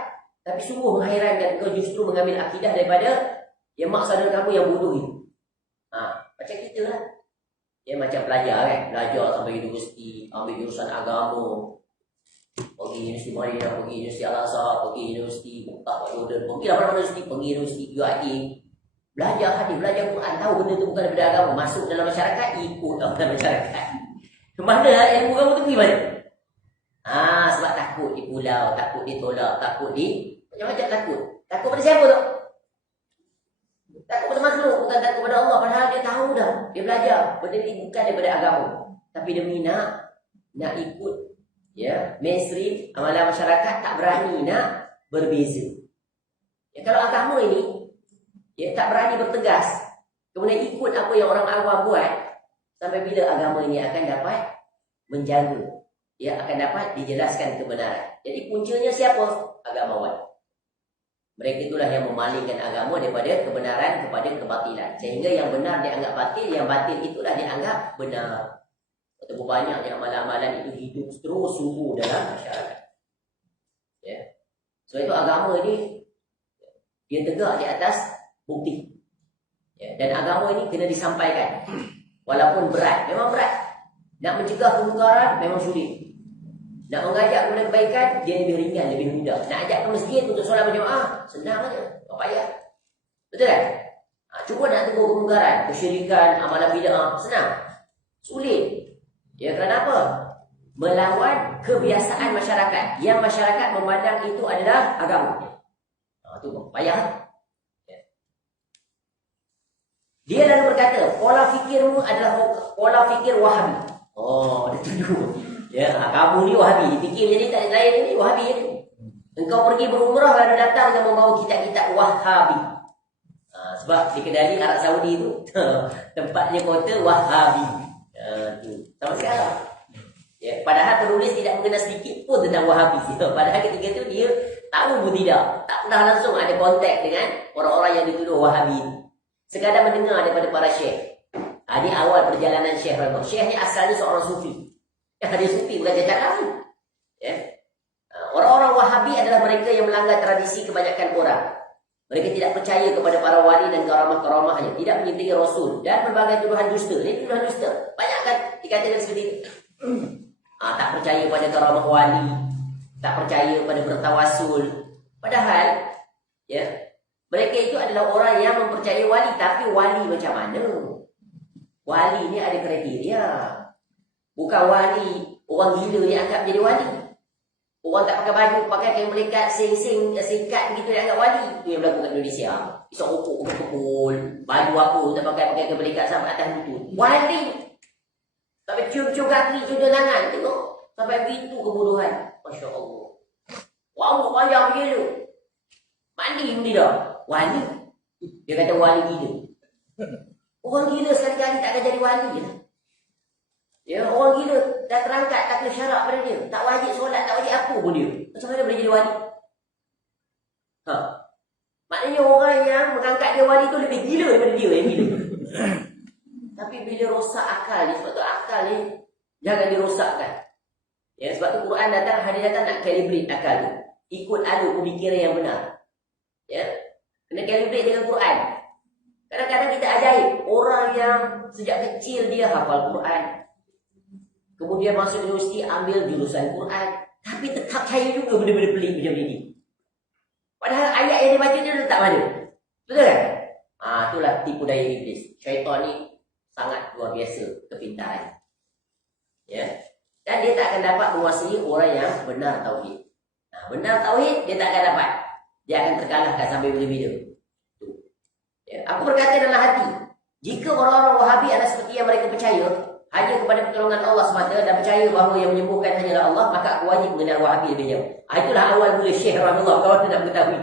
Tapi sungguh menghairankan engkau justru mengambil akidah daripada mak saudara kamu yang bodoh itu. Macam kita lah. Ya, macam pelajar kan. Belajar sampai universiti, ambil jurusan agama. Pergi universiti Madinah, pergi universiti Al-Azhar, pergi universiti pergilah mana universiti, pergi universiti UIA. Belajar hadis, belajar Quran, tahu benda tu bukan daripada agama. Masuk dalam masyarakat, ikut dalam masyarakat. Kemana ilmu kamu tu pergi mana? Sebab takut di pulau, takut ditolak, takut di macam-macam takut. Takut pada siapa tu? Takut pada makhluk, bukan takut pada Allah. Padahal dia tahu dah, dia belajar benda ni bukan daripada agama. Tapi demi nak ikut mainstream amalan masyarakat, tak berani nak berbeza. Kalau agama ini tak berani bertegas, kemudian ikut apa yang orang awam buat, sampai bila agama ini akan dapat menjaga, akan dapat dijelaskan kebenaran. Jadi puncanya siapa? Agamawan. Mereka itulah yang memalingkan agama daripada kebenaran kepada kebatilan. Sehingga yang benar dianggap batil, yang batil itulah dianggap benar. Betapa banyaknya amalan-amalan itu hidup terus sungguh dalam masyarakat. Sebab itu agama ini dia tegak di atas bukti. Dan agama ini kena disampaikan. Walaupun berat, memang berat. Nak mencegah kemungkaran memang sulit. Nak mengajak kepada kebaikan, dia lebih ringan, lebih mudah. Nak ajak ke masjid untuk solat berjemaah, senang saja. Tak payah. Betul kan? Cuba nak tegur kemungkaran, kesyirikan, amalan bid'ah, senang. Sulit. Kerana apa? melawan kebiasaan masyarakat yang masyarakat memandang itu adalah agama. Itu payah. Dia lalu berkata, pola fikirmu adalah pola fikir Wahabi. Oh, dia tuduh. Ya, kamu ni Wahabi. Fikir jadi tak lain ni Wahabi ni. Engkau pergi berumrah lalu datang dan membawa kitab-kitab Wahabi. Sebab di Kedari Arab Saudi tu tempatnya kota Wahabi. Sama sekarang. Ya, padahal penulis tidak mengenal sedikit pun tentang Wahabi. Padahal ketika itu dia tahu pun tidak. Tak pernah langsung ada kontak dengan orang-orang yang dituduh Wahabi. Sekadar mendengar daripada para syekh. Ini awal perjalanan Syekh Rahimah. Syekh ni asalnya seorang sufi. Dia sufi bukan cacat lain. Ya. Orang-orang Wahabi adalah mereka yang melanggar tradisi kebanyakan orang. Mereka tidak percaya kepada para wali dan karamah-karamahnya. Tidak menyintingi Rasul. Dan berbagai tuduhan dusta. Ini tuduhan dusta. Banyak kan dikatakan seperti itu. Tak percaya pada karamah wali. Tak percaya pada bertawasul. Padahal, ya, mereka itu adalah orang yang mempercayai wali. Tapi wali macam mana? Wali ni ada kriteria. Bukan wali orang gila yang anggap jadi wali. Orang tak pakai baju, pakai kain melekat, sing-sing, singkat begitu yang anggap wali. Itu yang berlaku kat Indonesia. Isok rokok, kepul, baju apa, tak pakai kain melekat sampai atas itu. Wali. Sampai cium-cium kaki, cium tangan. Tengok. Sampai begitu kebodohan. Masya Allah. Wah, panjang begini. Mandi pun tidak. Wali. Dia kata wali gila. Orang gila sekali-kali tak akan jadi wali. Ya, orang gila dah terangkat tak kena syarat pada dia. Tak wajib solat, tak wajib apa pun dia. Macam mana boleh jadi wali? Maknanya orang yang mengangkat dia wali tu lebih gila daripada dia yang gila. Tapi bila rosak akal ni, sebab tu akal ni jangan dirosakkan. Ya, sebab tu Quran datang, hadis datang nak calibrate akal tu. Ikut alur pemikiran yang benar. Ya. Kena calibrate dengan Quran. Kadang-kadang kita ajaib orang yang sejak kecil dia hafal Quran. Kemudian masuk universiti ambil jurusan Quran. Tapi tetap percaya juga benda-benda pelik macam ini. Padahal ayat yang dia baca dia letak mana? Betul kan? Itulah tipu daya iblis. Syaitan ni sangat luar biasa kepintaran. Ya. Dan dia tak akan dapat menguasai orang yang benar tauhid. Benar tauhid dia tak akan dapat. Dia akan terkalahkan sampai bila-bila. Ya. Aku berkata dalam hati, jika orang-orang Wahabi adalah seperti yang mereka percaya hanya kepada pertolongan Allah semata dan percaya bahawa yang menyembuhkan hanyalah Allah, maka aku wajib mengenal Wahabi lebih jauh. Itulah awal mula Syekh Rahimahullah, kawan nak mengetahui.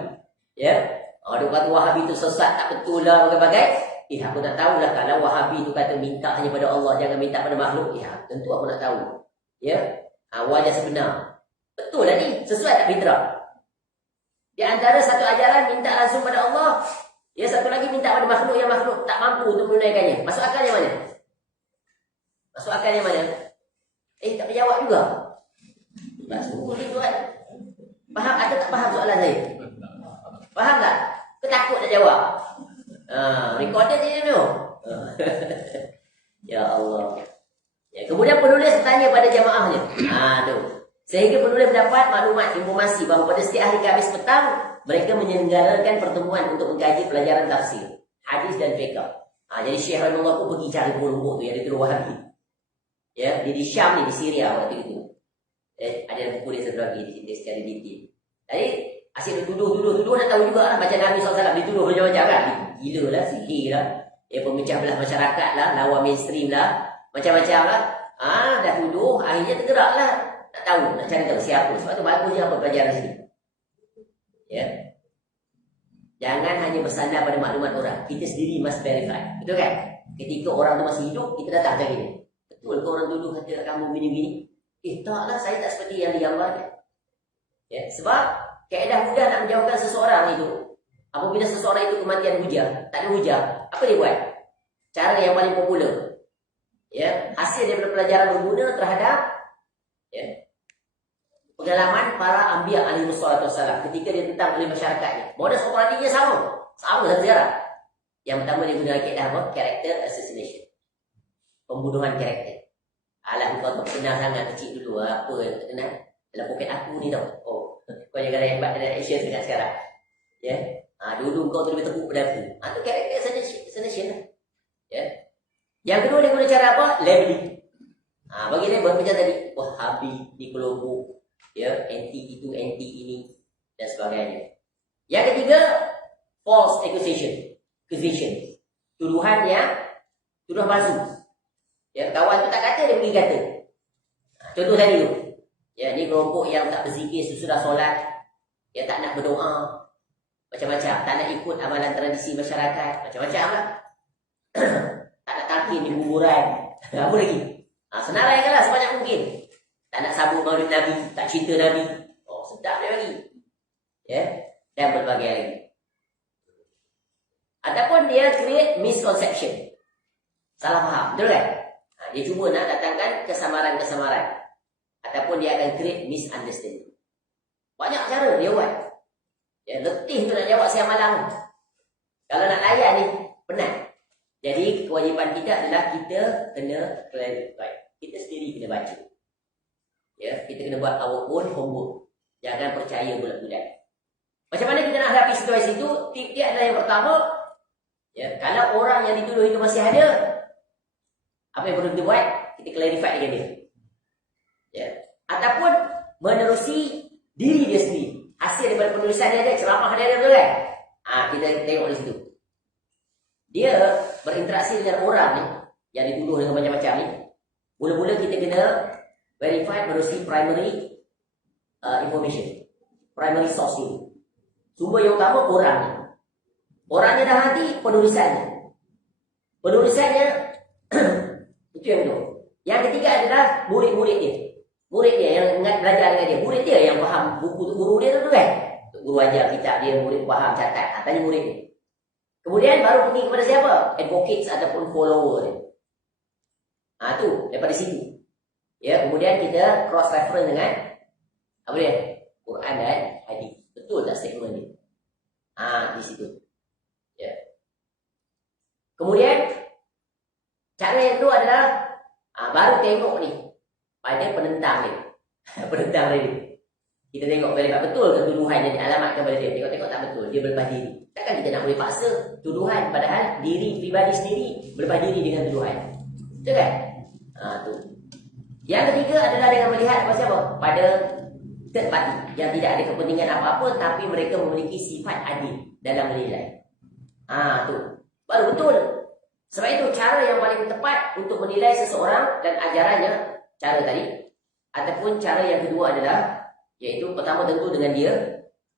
Ya. Dia kata Wahabi itu sesat, tak betul lah, bagai-bagai. Aku nak tahulah kalau Wahabi itu kata minta hanya pada Allah, jangan minta pada makhluk. Tentu aku nak tahu. Ya. Wajah sebenar. Betul lah ni, sesuai tak fitrah. Di antara satu ajaran minta langsung pada Allah, ya, satu lagi minta pada makhluk yang makhluk tak mampu untuk menunaikannya. Masuk akal yang mana? Masuk akal yang mana? Tak berjawab juga. Tak semua ni tuan. Faham atau tak faham soalan saya? Faham tak? Ketakut nak jawab? Recorded je tu. Ya Allah. Ya, kemudian penulis bertanya pada jamaahnya. Tu. Sehingga penulis mendapat maklumat informasi bahawa pada setiap hari Khamis petang mereka menyelenggarakan pertemuan untuk mengkaji pelajaran tafsir, hadis dan fiqh. Jadi Syekh Rahimahullah pun pergi cari buku-buku tu yang ditulis Wahabi. Ya, dia di Syam ni, di Syria waktu itu. Ada buku dia satu lagi di sekali detail. Jadi asyik tuduh nak tahu juga lah. Macam Nabi SAW dituduh macam-macam kan. Gila lah, sihir lah. Pemecah belah masyarakat lah, lawan mainstream lah. Macam-macam lah. Dah tuduh, akhirnya tergerak lah. Tak tahu, nak cari tahu siapa. Sebab tu bagusnya apa pelajaran sini. Ya. Jangan hanya bersandar pada maklumat orang. Kita sendiri must verify. Betul kan? Ketika orang tu masih hidup, kita datang cari dia. Betul ke orang tuduh kata kamu gini-gini? Taklah, saya tak seperti yang digambarkan. Ya, sebab kaedah mudah nak menjauhkan seseorang itu. Apabila seseorang itu kematian hujah, tak ada hujah, apa dia buat? Cara yang paling popular. Ya, hasil daripada pelajaran berguna terhadap pengalaman para anbiya alaihi wassalam ketika dia tentang oleh masyarakatnya. Modus operandinya sama satu sejarah. Yang pertama dia guna kaedah apa? Character assassination. Pembunuhan karakter. Alah, kau tak kenal sangat kecil dulu. Apa yang tak kenal? Dalam poket aku ni tau. Kau jangan hebat dalam action sangat sekarang. Ya. Dulu kau tu lebih teruk pada aku. Tu character assassination lah. Ya. Yang kedua dia guna cara apa? Labeling. Bagi label macam tadi, Wahabi di kelompok, ya, anti itu, anti ini dan sebagainya. Yang ketiga, false accusation. Tuduhan palsu. Ya, kawan tu tak kata, dia pergi kata. Contoh tadi tu. Ya, ni kelompok yang tak berzikir sesudah solat, ya, tak nak berdoa, macam-macam, tak nak ikut amalan tradisi masyarakat, macam-macam lah. Tak nak talqin di kuburan. Apa lagi? Senaraikanlah sebanyak mungkin. Tak nak sabut maulid Nabi, tak cinta Nabi. Sedap dia lagi. Ya, dan berbagai lagi. Ataupun dia create misconception. Salah faham, betul kan? Dia cuba nak datangkan kesamaran-kesamaran. Ataupun dia akan create misunderstanding. Banyak cara dia buat. Ya, letih tu nak jawab siang malam. Kalau nak layan ni, penat. Jadi kewajipan kita adalah kita kena clarify. Kita sendiri kena baca. Ya, kita kena buat our own homework. Jangan percaya bulat-bulat. Macam mana kita nak hadapi situasi itu? Tip dia adalah yang pertama, ya, kalau orang yang dituduh itu masih ada, apa yang perlu kita buat? Kita clarify dengan dia. Ya. Ataupun menerusi diri dia sendiri. Hasil daripada penulisan dia ada, ceramah dia ada, betul kan? Kita tengok di situ. Dia berinteraksi dengan orang ni yang dituduh dengan macam-macam ni. Mula-mula kita kena verify menerusi primary information, primary source dulu. Sumber yang utama orang ni. Orangnya dah mati, penulisannya. Penulisannya itu yang kedua. Yang ketiga adalah murid-murid dia. Murid dia yang belajar dengan dia. Murid dia yang faham buku tu, guru dia tu kan. Guru ajar kitab dia, murid faham catat. Tanya murid dia. Kemudian baru pergi kepada siapa? Advocates ataupun follower dia. Tu daripada situ. Ya, kemudian kita cross reference dengan apa dia? Quran dan hadis. Betul tak statement ni? Di situ. Ya. Kemudian cara yang kedua adalah baru tengok ni pada penentang ni. Penentang ni. Kita tengok betul ke tuduhan yang dialamatkan kepada dia. Tengok-tengok tak betul, dia berlepas diri. Takkan kita nak boleh paksa tuduhan padahal diri pribadi sendiri berlepas diri dengan tuduhan. Betul kan? Tu. Yang ketiga adalah dengan melihat apa siapa? Pada third party yang tidak ada kepentingan apa-apa tapi mereka memiliki sifat adil dalam menilai. Tu. Baru betul. Sebab itu cara yang paling tepat untuk menilai seseorang dan ajarannya, cara tadi. Ataupun cara yang kedua adalah, iaitu pertama tentu dengan dia.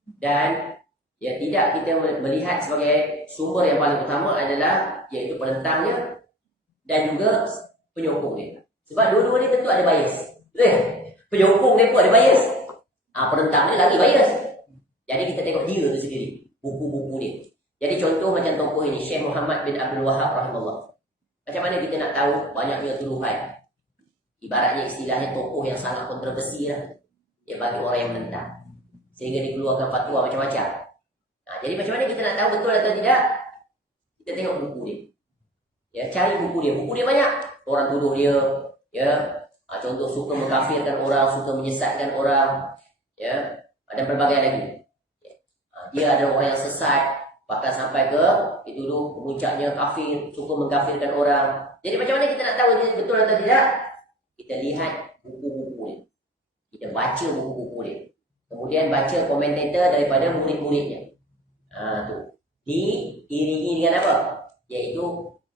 Dan ya, tidak kita melihat sebagai sumber yang paling utama adalah iaitu penentangnya dan juga penyokong dia. Sebab dua-dua ni tentu ada bias. Betul? Penyokong dia pun ada bias. Penentang dia lagi bias. Jadi kita tengok dia tu sendiri, buku-buku dia. Jadi contoh macam tokoh ini, Syekh Muhammad bin Abdul Wahab rahimahullah. Macam mana kita nak tahu banyaknya tuduhan? Ibaratnya istilahnya tokoh yang sangat kontroversi lah. Ya, bagi orang yang menentang. Sehingga dikeluarkan fatwa macam-macam. Jadi macam mana kita nak tahu betul atau tidak? Kita tengok buku dia. Ya, cari buku dia. Buku dia banyak. Orang tuduh dia, ya. Contoh suka mengkafirkan orang, suka menyesatkan orang, ya. Dan berbagai lagi. Ya. Dia ada orang yang sesat, bahkan sampai ke dituduh puncaknya kafir, suka mengkafirkan orang. Jadi macam mana kita nak tahu dia betul atau tidak? Kita lihat buku-buku dia. Kita baca buku-buku dia. Kemudian baca komentator daripada murid-muridnya. Tu. Diiringi dengan apa? Iaitu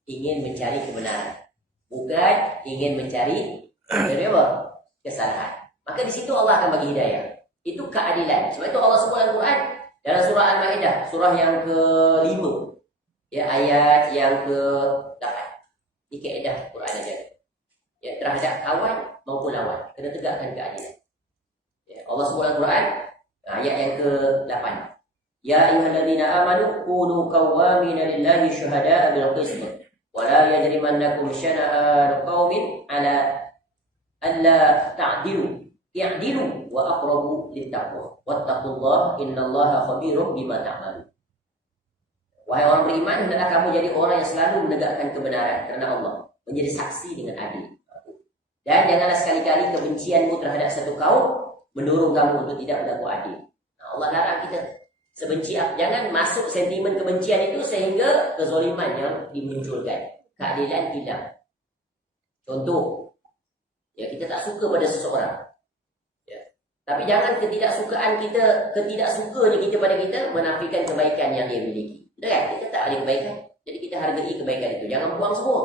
ingin mencari kebenaran. Bukan ingin mencari apa? Kesalahan. Maka di situ Allah akan bagi hidayah. Itu keadilan. Sebab itu Allah sebut dalam Quran dalam surah Al-Maidah, surah yang ke-5. Ya, ayat yang ke-8. Ini kaedah Quran aja. Ya, terhadap kawan maupun lawan, kena tegakkan keadilan. Ya, Allah sebut dalam Quran ayat yang ke-8. Ya ayyuhalladzina amanu kunu qawwamina lillahi syuhada'a bil qist wa la yajrimannakum syana'an qaumin ala alla ta'dilu i'dilu wa aqrabu littaqwa wattaqullaha innallaha khabirum bima ta'malun. Wahai orang beriman, hendaklah kamu jadi orang yang selalu menegakkan kebenaran kerana Allah, menjadi saksi dengan adil. Dan janganlah sekali-kali kebencianmu terhadap satu kaum mendorong kamu untuk tidak berlaku adil. Allah larang kita sebenci. Jangan masuk sentimen kebencian itu sehingga kezaliman yang dimunculkan, keadilan hilang. Contoh, Ya, kita tak suka pada seseorang. Ya. Tapi jangan ketidaksukanya kita pada kita menafikan kebaikan yang dia miliki. Betul kan? Kita tak ada kebaikan. Jadi kita hargai kebaikan itu. Jangan buang semua.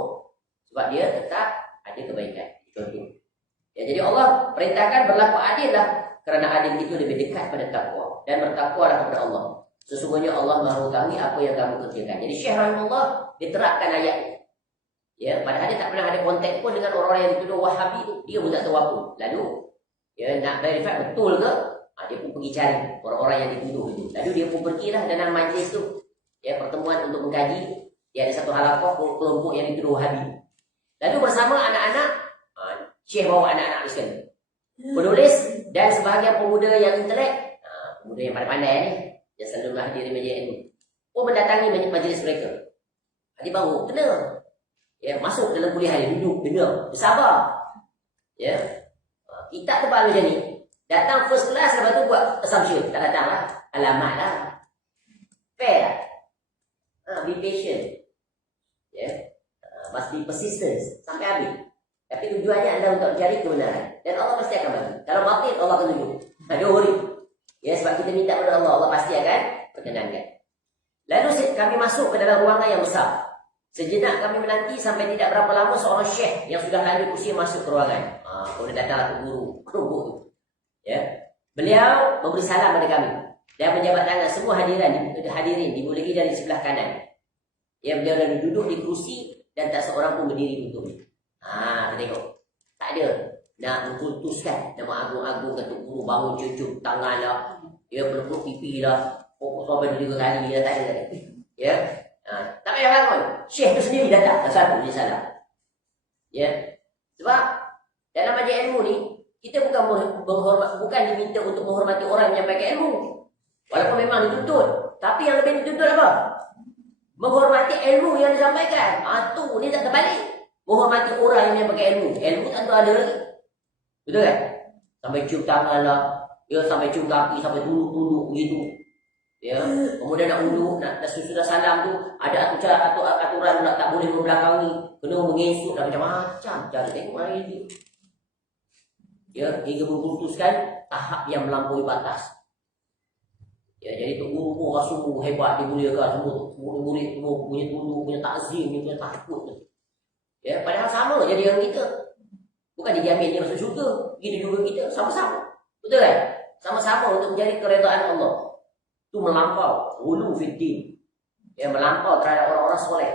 Sebab dia tetap ada kebaikan. Contoh. Ya, jadi Allah perintahkan berlaku adil lah. Kerana adil itu lebih dekat pada takwa. Dan bertakwalah kepada Allah. Sesungguhnya Allah Maha mengetahui apa yang kamu kerjakan. Jadi Syekh Rahimahullah diterapkan ayat ini. Ya, padahal dia tak pernah ada kontak pun dengan orang yang dituduh Wahabi tu. Dia pun tak tahu apa. Lalu, ya, nak verify betul ke? Dia pun pergi cari orang-orang yang dituduh itu. Lalu dia pun pergilah dalam majlis tu. Ya, pertemuan untuk mengkaji. Dia ada satu halaqah kelompok yang dituduh Wahabi. Lalu bersama anak-anak, Syekh bawa anak-anak sekali. Penulis dan sebahagian pemuda yang intelek, pemuda yang pandai-pandai ni, yang selalu hadir di majlis itu, pun mendatangi majlis mereka. Dia baru kena. Ya, masuk dalam kuliah dia, duduk, dengar, bersabar. Ya. Kita tebal macam ni. Datang first class, lepas tu buat assumption. Tak datang lah. Alamat lah. Fair lah. Be patient. Ya. Must be persistence. Sampai habis. Tapi tujuannya adalah untuk mencari kebenaran. Dan Allah pasti akan bagi. Kalau batin, Allah akan tunjuk. Don't worry. Ya, sebab kita minta kepada Allah, Allah pasti akan perkenankan. Lalu kami masuk ke dalam ruangan yang besar. Sejenak kami menanti sampai tidak berapa lama seorang syekh yang sudah lanjut usia masuk ke ruangan. Kemudian datanglah ke guru tu. Ya. Beliau memberi salam pada kami dan menjabat tangan semua hadirin dimulai dari sebelah kanan. Ya, beliau lalu duduk di kursi dan tak seorang pun berdiri untuknya. Kita tengok. Tak ada nak mengkultuskan nama agung-agung Ketua Guru bangun cucuk tangan lah. Ya, peluk pipi lah. Fokus sampai 2 kali lah. Tak ada. Ya. Tak payah bangun. Syekh tu sendiri datang. Satu je salah. Ya. Sebab dalam majlis ilmu ni, kita bukan diminta untuk menghormati orang yang menyampaikan ilmu. Walaupun memang dituntut. Tapi yang lebih dituntut apa? Menghormati ilmu yang disampaikan. Tu ni tak terbalik. Menghormati orang yang menyampaikan ilmu. Ilmu tak tentu ada lagi. Betul kan? Sampai cium tangan lah. Ya, sampai cium kaki, sampai tunduk-tunduk begitu. Ya, kemudian nak undur, nak sudah salam tu ada aturan nak tak boleh membelakangi, kena mengesuk dan macam-macam cara tengok hari ni. Ya, hingga memutuskan tahap yang melampaui batas. Ya, jadi tu guru pun orang sungguh hebat, dimuliakan semua murid semua punya tunduk, punya takzim, punya takut. Ya, padahal sama jadi yang kita. Bukan dijamin dia masuk syurga, begitu juga kita sama-sama. Betul kan? Sama-sama untuk mencari keredaan Allah. Itu melampau ulu fiddin, yang melampau terhadap orang-orang soleh,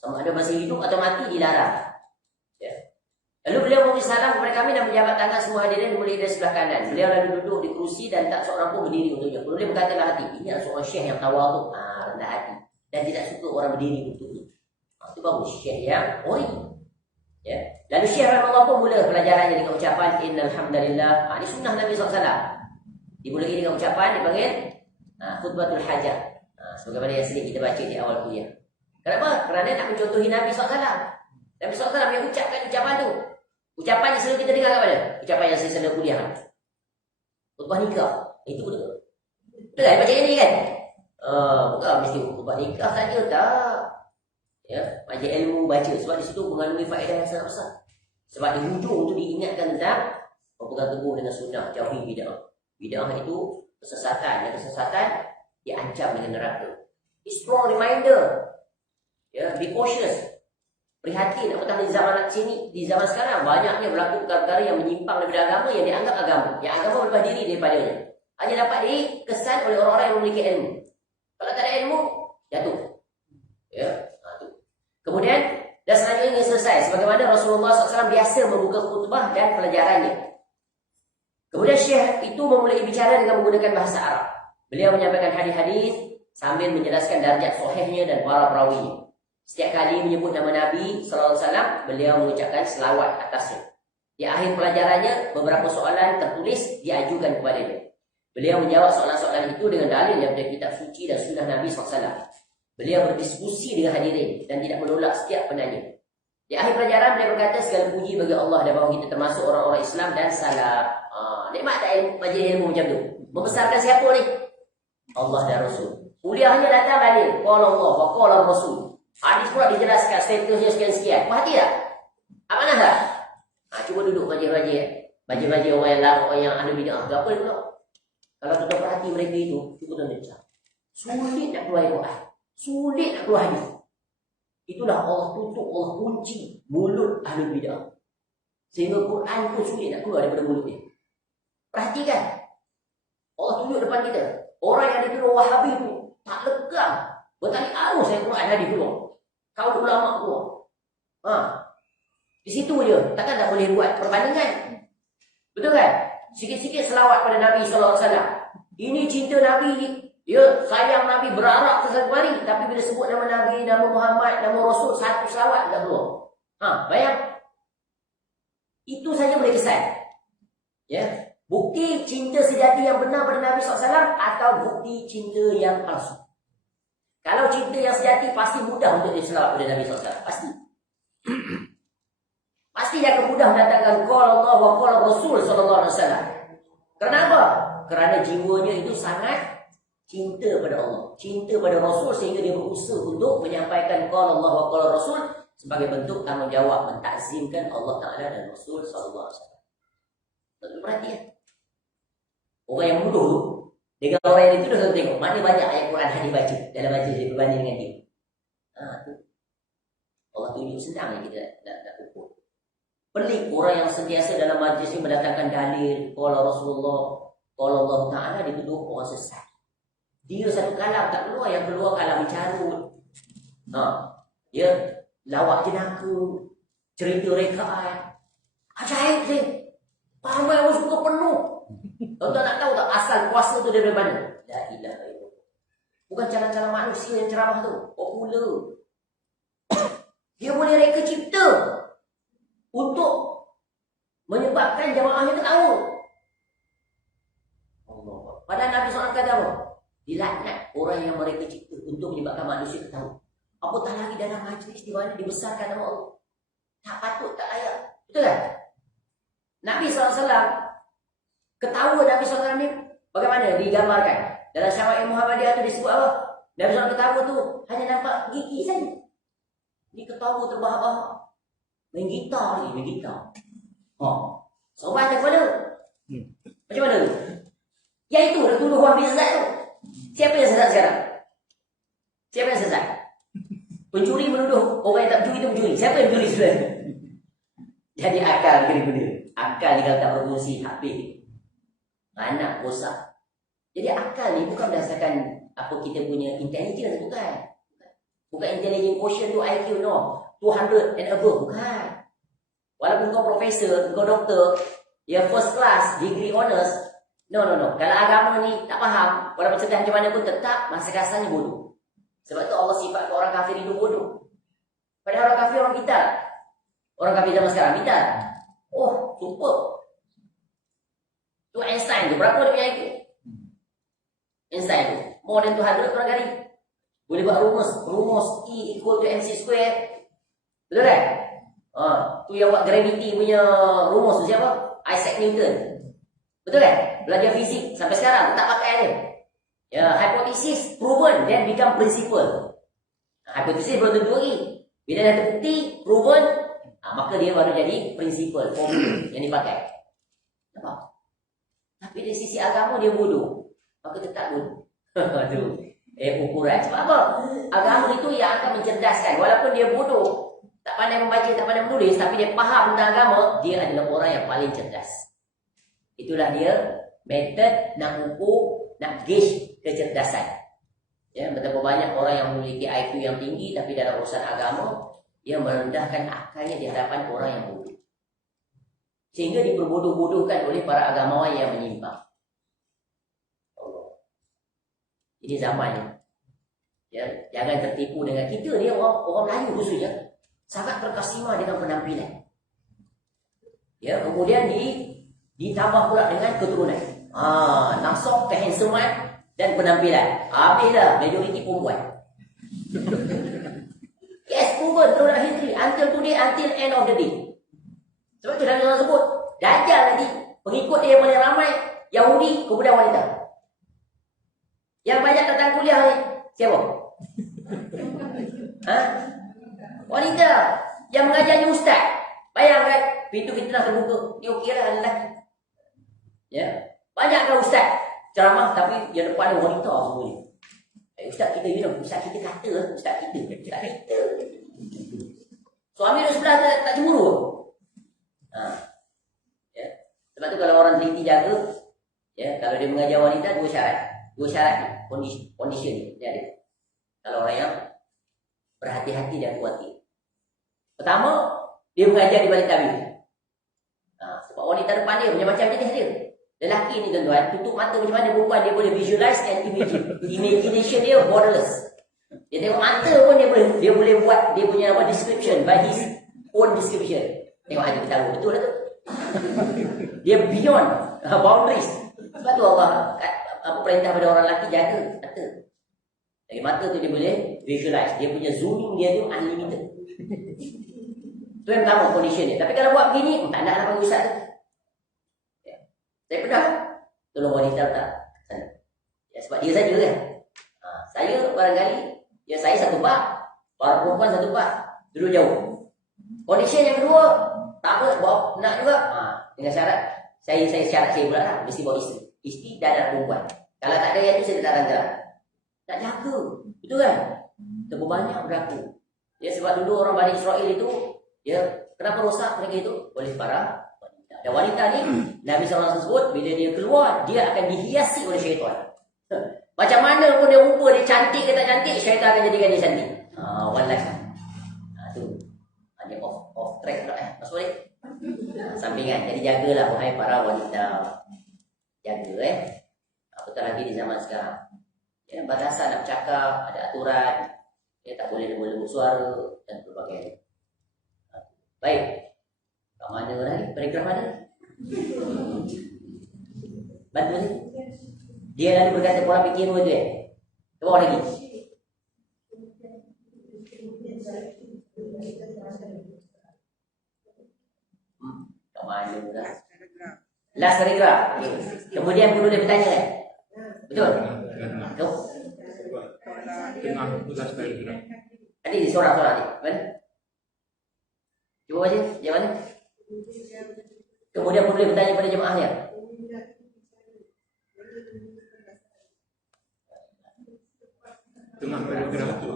sama ada masih hidup atau mati dilarang. Ya. Lalu beliau memberi salam kepada kami dan menjabat tangan semua hadirin mulai dari sebelah kanan. Beliau lalu duduk di kursi dan tak seorang pun berdiri untuknya. Kemudian berkata dalam hati, ini adalah seorang syekh yang tawadhu, rendah hati dan tidak suka orang berdiri untuknya. Itu bagus syekh yang ori. Ya. Lalu Syekh Rahimahullah pun mula pelajarannya dengan ucapan innal hamdalillah. Ini sunnah Nabi SAW. Dimulai dengan ucapan dipanggil khutbatul hajah. Sebagaimana yang sering kita baca di awal kuliah. Kenapa? Kerana nak mencontohi Nabi SAW. Nabi SAW yang ucapkan ucapan tu. Ucapan yang selalu kita dengar kat mana? Ucapan yang selalu kuliah. Khutbah nikah. Itu pun dengar. Betul kan? Baca ini kan? Bukan mesti khutbah nikah saja. Tak. Ya, majlis ilmu baca. Sebab di situ mengandungi faedah yang sangat besar. Sebab di hujung tu diingatkan tentang berpegang teguh dengan sunnah, jauhi bid'ah. Bid'ah itu kesesatan, dan kesesatan diancam dengan neraka. It's strong reminder. Ya, be cautious. Prihatin apatah di zaman sini, di zaman sekarang banyaknya berlaku perkara yang menyimpang daripada agama yang dianggap agama. Yang agama berlepas diri daripadanya. Hanya dapat dikesan oleh orang-orang yang memiliki ilmu. Kalau tak ada ilmu, jatuh. Ya, tu. Kemudian dan selanjutnya ini selesai. Sebagaimana Rasulullah SAW biasa membuka khutbah dan pelajarannya. Kemudian Syekh itu memulai bicara dengan menggunakan bahasa Arab. Beliau menyampaikan hadis-hadis sambil menjelaskan darjat sahihnya dan para perawinya. Setiap kali menyebut nama Nabi SAW, beliau mengucapkan selawat atasnya. Di akhir pelajarannya, beberapa soalan tertulis diajukan kepadanya. Beliau menjawab soalan-soalan itu dengan dalil yang dari kitab suci dan sunnah Nabi SAW. Beliau berdiskusi dengan hadirin dan tidak menolak setiap penanya. Di akhir pelajaran, beliau berkata segala puji bagi Allah dan bahawa kita termasuk orang-orang Islam dan salaf. Nikmat tak majlis ilmu macam tu? Membesarkan siapa ni? Allah dan Rasul. Kuliahnya datang dalil. Qala Allah wa qala Rasul. Hadis pula dijelaskan statusnya sekian-sekian. Perhati tak? Amanah tak? Cuba duduk rajin-rajin. Rajin-rajin orang yang lama, orang yang ahli bid'ah. Apa dia pula? Kalau kita perhati mereka itu, cuba tuan-tuan. Sulit nak keluar Quran. Sulit nak keluar hadis. Itulah Allah tutup, Allah kunci mulut ahli bid'ah. Sehingga Quran pun sulit nak keluar daripada mulut dia. Perhatikan. Allah tunjuk depan kita. Orang yang dikira Wahabi itu tak lekang. Bertali arus yang Quran hadis keluar. Kau ulama keluar. Di situ je. Takkan tak boleh buat perbandingan. Betul kan? Sikit-sikit selawat pada Nabi SAW. Ini cinta Nabi. Ya, sayang Nabi berarak ke kemari. Tapi bila sebut nama Nabi, nama Muhammad, nama Rasul, satu selawat tak keluar. Bayang. Itu saja boleh kesan. Ya. Bukti cinta sejati yang benar pada Nabi SAW atau bukti cinta yang palsu. Kalau cinta yang sejati pasti mudah untuk diselawat pada Nabi SAW. Pasti. Pasti dia akan mudah mendatangkan qala Allah wa qala Rasul sallallahu alaihi wasallam. Kenapa? Kerana jiwanya itu sangat cinta pada Allah, cinta pada Rasul, sehingga dia berusaha untuk menyampaikan qala Allah wa qala Rasul sebagai bentuk tanggungjawab mentakzimkan Allah Taala dan Rasul sallallahu alaihi wasallam. Perhatikan. Orang yang bodoh tu dengan orang yang itu dah tengok mana banyak ayat Quran yang dibaca dalam majlis dia berbanding dengan dia. Tu. Allah tunjuk senang kita nak ukur. Pelik orang yang sentiasa dalam majlis ini mendatangkan dalil qala Rasulullah, qala Allah Taala, dituduh orang sesat. Dia satu kalam tak keluar, yang keluar kalam bicarut. Ya, lawak jenaka, cerita rekaan. Ajaib sih. Ramai orang suka penuh. Tuan-tuan nak tahu tak asal kuasa tu dari mana? La ilaha illallah. Bukan cara-cara manusia yang ceramah tu. Popular. Dia boleh reka cipta untuk menyebabkan jamaahnya ketawa. Allah. Padahal Nabi SAW kata apa? Dilaknat orang yang mereka cipta untuk menyebabkan manusia ketawa. Apatah lagi dalam majlis di mana dibesarkan nama Allah. Tak patut, tak layak. Betul kan? Nabi SAW, ketawa Nabi SAW ni bagaimana digambarkan? Dalam Syama'il Muhammadiyah tu disebut apa? Nabi SAW ketawa tu hanya nampak gigi saja. Dia ketawa terbahak-bahak. Main gitar ni, main gitar. Sobat macam mana? Macam mana tu? Yang itu dah tuduh orang sesat tu. Siapa yang sesat sekarang? Siapa yang sesat? Pencuri menuduh orang yang tak mencuri tu mencuri. Siapa yang mencuri sebenarnya? Jadi akal kena guna. Akal ni kalau tak berfungsi, habis. Anak rosak. Jadi akal ni bukan berdasarkan apa kita punya intelligence, bukan. Bukan intelligence quotient tu IQ, no. 200 and above, bukan. Walaupun kau profesor, kau doktor, ya first class, degree honors, no. Kalau agama ni tak faham, walaupun cerdas macam mana pun tetap masa kasarnya bodoh. Sebab tu Allah sifat orang kafir itu bodoh. Padahal orang kafir orang kita. Orang kafir zaman sekarang kita. Oh, super. Tu Einstein tu, berapa dia punya IQ? Einstein tu, more than 200 barangkali. Boleh buat rumus E equal to mc square. Betul kan? Tu yang buat gravity punya rumus tu siapa? Isaac Newton. Betul kan? Belajar fizik sampai sekarang tak pakai dia. Ya, hypothesis proven then become principle. Hypothesis belum tentu lagi. Bila dah terbukti, proven, maka dia baru jadi principle, formula yang dipakai. Nampak? Tapi dari sisi agama dia bodoh. Maka tetap bodoh. Ukuran. Sebab apa? Agama itu yang akan mencerdaskan. Walaupun dia bodoh, tak pandai membaca, tak pandai menulis, tapi dia faham tentang agama, dia adalah orang yang paling cerdas. Itulah dia metod nak ukur, nak gauge kecerdasan. Ya, betapa banyak orang yang memiliki IQ yang tinggi, tapi dalam urusan agama, ia merendahkan akalnya di hadapan orang yang bodoh. Sehingga diperbodoh-bodohkan oleh para agamawan yang menyimpang. Ini zamannya. Ya, jangan tertipu dengan kita ni, orang Melayu khususnya sangat terkesima dengan penampilan. Ya, kemudian ditambah pula dengan keturunan. Nasab, kehandsoman dan penampilan. Habislah majoriti perempuan. Yes, proven throughout history until today, until end of the day. Sebab tu dalam sebut Dajjal nanti pengikut dia yang paling ramai Yahudi, kemudian wanita. Yang banyak datang kuliah ni siapa? Wanita yang mengajarnya ustaz. Bayangkan pintu fitnah terbuka. Dia okey lah lelaki. Ya. Banyak kan ustaz ceramah tapi yang depan ada wanita semua ni. Ustaz kita ustaz kita kata ustaz kita. Suami dia sebelah tak cemburu. Ya. Sebab tu kalau orang teliti jaga, ya, kalau dia mengajar wanita dua syarat ni, condition ni dia ada. Kalau orang yang berhati-hati dan kuat. Pertama, dia mengajar di balik tabir. Sebab wanita depan dia macam-macam jenis dia. Lelaki ni tuan-tuan, tutup mata macam mana perempuan dia boleh visualize and imagine. Imagination dia borderless. Dia tengok mata pun dia boleh buat dia punya apa description by his own description. Tengok Haji kita tahu betul lah tu. Dia beyond boundaries. Sebab tu Allah perintah pada orang lelaki jaga mata. Dari mata tu dia boleh visualize. Dia punya zooming dia tu unlimited. Tu yang pertama condition dia. Tapi kalau buat begini, tak nak panggil ustaz tu. Saya pernah tolong wanita tak sana. Ya, sebab dia saja kan. Saya barangkali ya saya satu pak, para perempuan satu pak, duduk jauh. Condition yang kedua, tak apa bawa nak juga. Dengan syarat saya syarat saya pula lah, mesti bawa isteri. Isteri dan anak perempuan. Kalau tak ada yang tu saya tak langgar. Nak jaga. Betul kan? Terlalu banyak berlaku. Ya sebab dulu orang Bani Israel itu, ya kenapa rosak mereka itu? Oleh para dan wanita ni, Nabi SAW sebut, bila dia keluar, dia akan dihiasi oleh syaitan. Macam mana pun dia rupa, dia cantik ke tak cantik, syaitan akan jadikan dia cantik. One life. Tu. Dia off track pula Masuk balik. Sampingan. Jadi jagalah wahai para wanita. Jaga apatah lagi di zaman sekarang. Ya, batasan nak bercakap, ada aturan. Ya, tak boleh lembut suara dan berbagai. Baik. Kat mana lagi? Paragraf mana? Bantu ni. Dia lalu berkata pola fikir tu ke bawah lagi. Kat mana dah? Last paragraf. Kemudian perlu dia bertanya kan? Betul? Kau? Tengah last paragraf. Tadi di sorak-sorak ni. Mana? Cuba baca. Yang mana? Kemudian boleh bertanya pada jemaahnya. Tengah paragraf tu.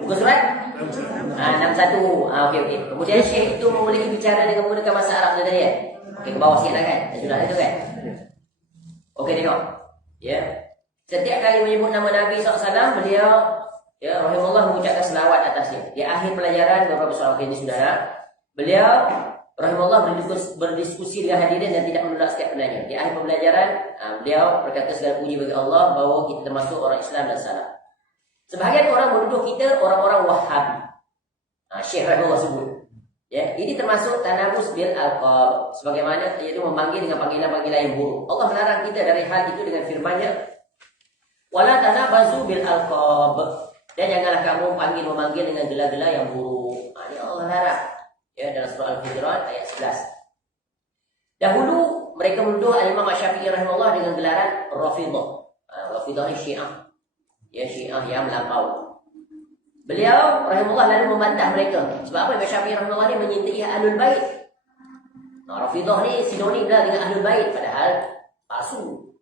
Muka surat? 61. Okey. Kemudian Syekh itu memulai bicara dengan menggunakan bahasa Arab tadi ya. Okey, ke bawah sikit lah kan. Sudah itu kan. Okey, tengok. Ya. Setiap kali menyebut nama Nabi SAW, beliau ya rahimahullah mengucapkan selawat atasnya. Di akhir pelajaran beberapa soal ini sudah nak. Beliau rahimahullah berdiskusi dengan hadirin dan tidak menolak setiap penanya. Di akhir pembelajaran, beliau berkata segala puji bagi Allah bahawa kita termasuk orang Islam dan salaf. Sebahagian orang menuduh kita orang-orang Wahabi. Syekh rahimahullah sebut. Ya, ini termasuk tanabus bil alqab, sebagaimana iaitu memanggil dengan panggilan-panggilan yang buruk. Allah melarang kita dari hal itu dengan firman-Nya, "Wala tanabazu bil alqab." Dan janganlah kamu memanggil dengan gelar-gelar yang buruk. Ini Allah larang. Ya, dalam surah Al-Hujurat ayat 11. Dahulu mereka menuduh Imam Syafi'i rahimahullah dengan gelaran Rafidhah. Rafidhah ni Syiah. Ya, Syiah yang melampau. Beliau rahimahullah lalu membantah mereka. Sebab apa? Imam Syafi'i rahimahullah ni menyintai Ahlul Bait. Rafidhah ni sinonim lah dengan Ahlul Bait, padahal palsu.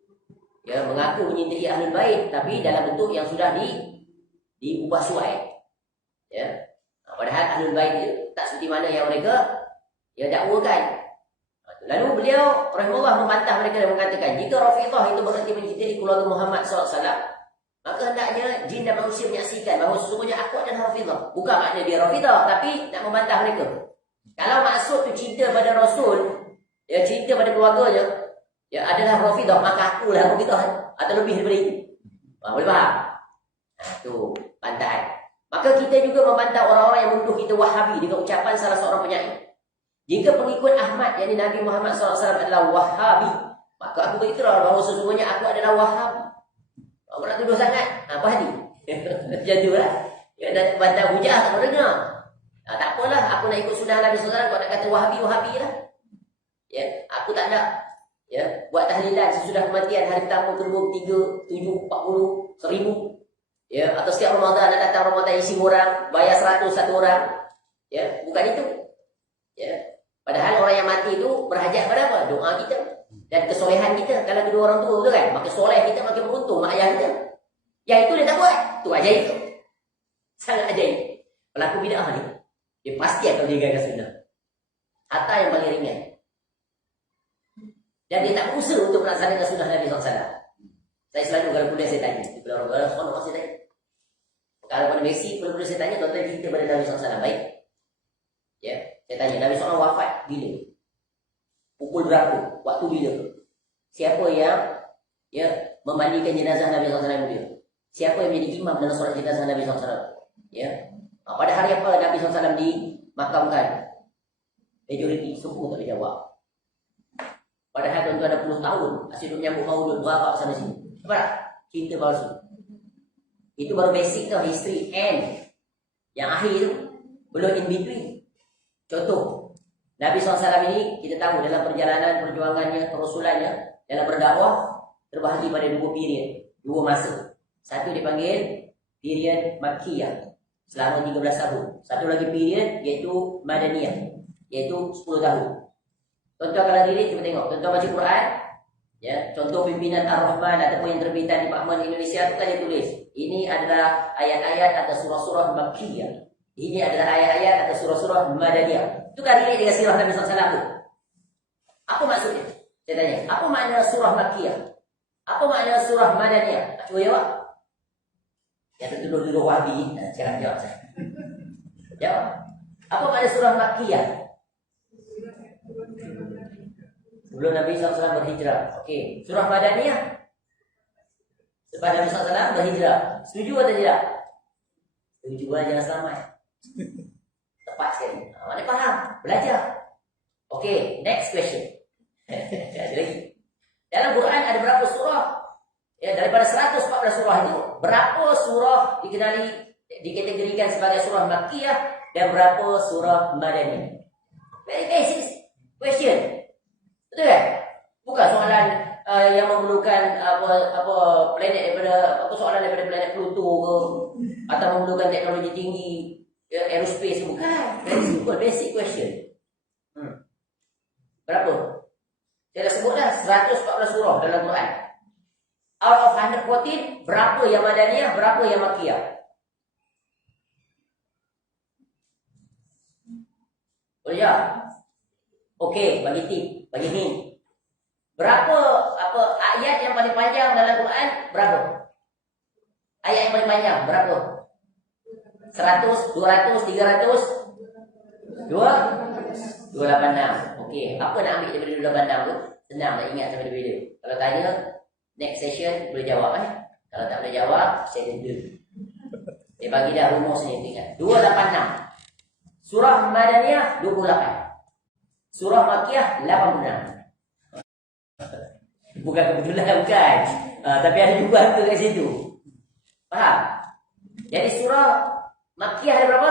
Ya, mengaku menyintai Ahlul Bait tapi dalam bentuk yang sudah diubah suai. Ya. Padahal Ahlul Bait itu tak seperti mana yang mereka dakwakan. Lalu beliau rahimahullah membantah mereka dan mengatakan, jika Rafidhah itu berarti mencintai keluarga Muhammad SAW, maka hendaknya jin dan manusia menyaksikan bahawa sesungguhnya aku adalah Rafidhah. Bukan makna dia Rafidhah, tapi nak membantah mereka. Kalau maksud tu cinta pada Rasul, ya cinta pada keluarganya, ya adalah Rafidhah, maka akulah Rafidhah atau lebih daripada itu. Boleh faham? Tu bantahan. Maka kita juga membantah orang-orang yang menuduh kita Wahabi dengan ucapan salah seorang penyair. Jika pengikut Ahmad, yakni Nabi Muhammad SAW adalah Wahabi, maka aku berikrar bahawa sesungguhnya aku adalah Wahabi. Aku nak tuduh sangat, apa hati? Macam tu lah. Ya, nak bantah hujah tak boleh dengar. Tak apalah, aku nak ikut sunnah Nabi SAW. Kau nak kata Wahabi lah. Ya, aku tak nak buat tahlilan sesudah kematian hari pertama, kedua, ketiga, 7, 40, 1000. Ya, atau setiap Ramadan nak datang Ramadan isi orang, bayar 100 satu orang. Ya, bukan itu. Ya. Padahal orang yang mati itu berhajat pada apa? Doa kita dan kesolehan kita. Kalau kedua orang tua, betul kan? Makin soleh kita, makin beruntung mak ayah kita. Yang itu dia tak buat. Itu ajaib tu. Sangat ajaib. Pelaku bid'ah ni, dia pasti akan meninggalkan sunnah. Hatta yang paling ringan. Dan dia tak berusaha untuk melaksanakan sunnah Nabi SAW. Saya selalu kalau kuliah saya tanya. Bila orang-orang sekolah saya tanya. Kalau pada Messi, perlu-perlu saya tanya, tuan-tuan kita pada Nabi SAW. Baik. Ya, saya tanya, Nabi SAW wafat bila? Pukul berapa? Waktu bila? Siapa yang memandikan jenazah Nabi SAW bila? Siapa yang menjadi imam dalam solat jenazah Nabi SAW? Ya. Pada hari apa Nabi SAW dimakamkan? Majoriti semua tak dijawab. Padahal tuan-tuan ada puluh tahun asyik duduk nyambut maulud berapa sana sini. Apa tak? Cinta palsu. Itu baru basic tau, history and yang akhir tu belum in between. Contoh, Nabi SAW ini kita tahu dalam perjalanan perjuangannya, kerasulannya, dalam berdakwah terbahagi pada dua period, dua masa. Satu dipanggil period Makkiyah selama 13 tahun. Satu lagi period iaitu Madaniyah, iaitu 10 tahun. Tuan-tuan kalau diri cuba tengok, tuan-tuan baca Quran, ya, contoh pimpinan Ar-Rahman ataupun yang terbitan Departemen Indonesia tu kan dia tulis, ini adalah ayat-ayat atau surah-surah Makkiyah. Ini adalah ayat-ayat atau surah-surah Madaniyah. Itu kan relate dengan sirah Nabi SAW tu. Apa maksudnya? Saya tanya, apa makna surah Makkiyah? Apa makna surah Madaniyah? Cuba jawab. Yang duduk-duduk wabi, jangan jawab saya. Jawab. Apa makna surah Makkiyah? Sebelum Nabi SAW berhijrah. Okey. Surah Madaniyah? Sebab Nabi SAW berhijrah. Setuju atau tidak? Setuju lah, jangan selamat. Tepat sekali. Mana faham? Belajar. Okey, next question. Ada lagi. Dalam Quran ada berapa surah? Ya, daripada 114 surah itu, berapa surah dikategorikan sebagai surah Makkiyah dan berapa surah Madaniyah? Very basic question. Betul kan? Bukan soalan yang memerlukan apa planet daripada soalan daripada planet Pluto ke, atau memerlukan teknologi tinggi, aerospace, bukan. Very simple, basic question. Berapa? Saya dah sebut dah 114 surah dalam Quran. Out of 114, berapa yang Madaniyah, berapa yang Makkiyah? Boleh jawab? Okey, bagi tip, bagi hint. Berapa ayat yang paling panjang dalam Quran? Berapa? Ayat yang paling panjang berapa? 100, 200, 300? 286. Okey, apa nak ambil daripada 286 tu? Senang nak ingat sampai bila. Kalau tanya next session boleh jawab Kalau tak boleh jawab, saya denda. Saya bagi dah rumus ni, ingat. 286. Surah Madaniyah 28. Surah Makkiyah 86. Bukan kebetulan, bukan. Tapi ada juga harga kat situ. Faham? Jadi surah Makkiyah ada berapa?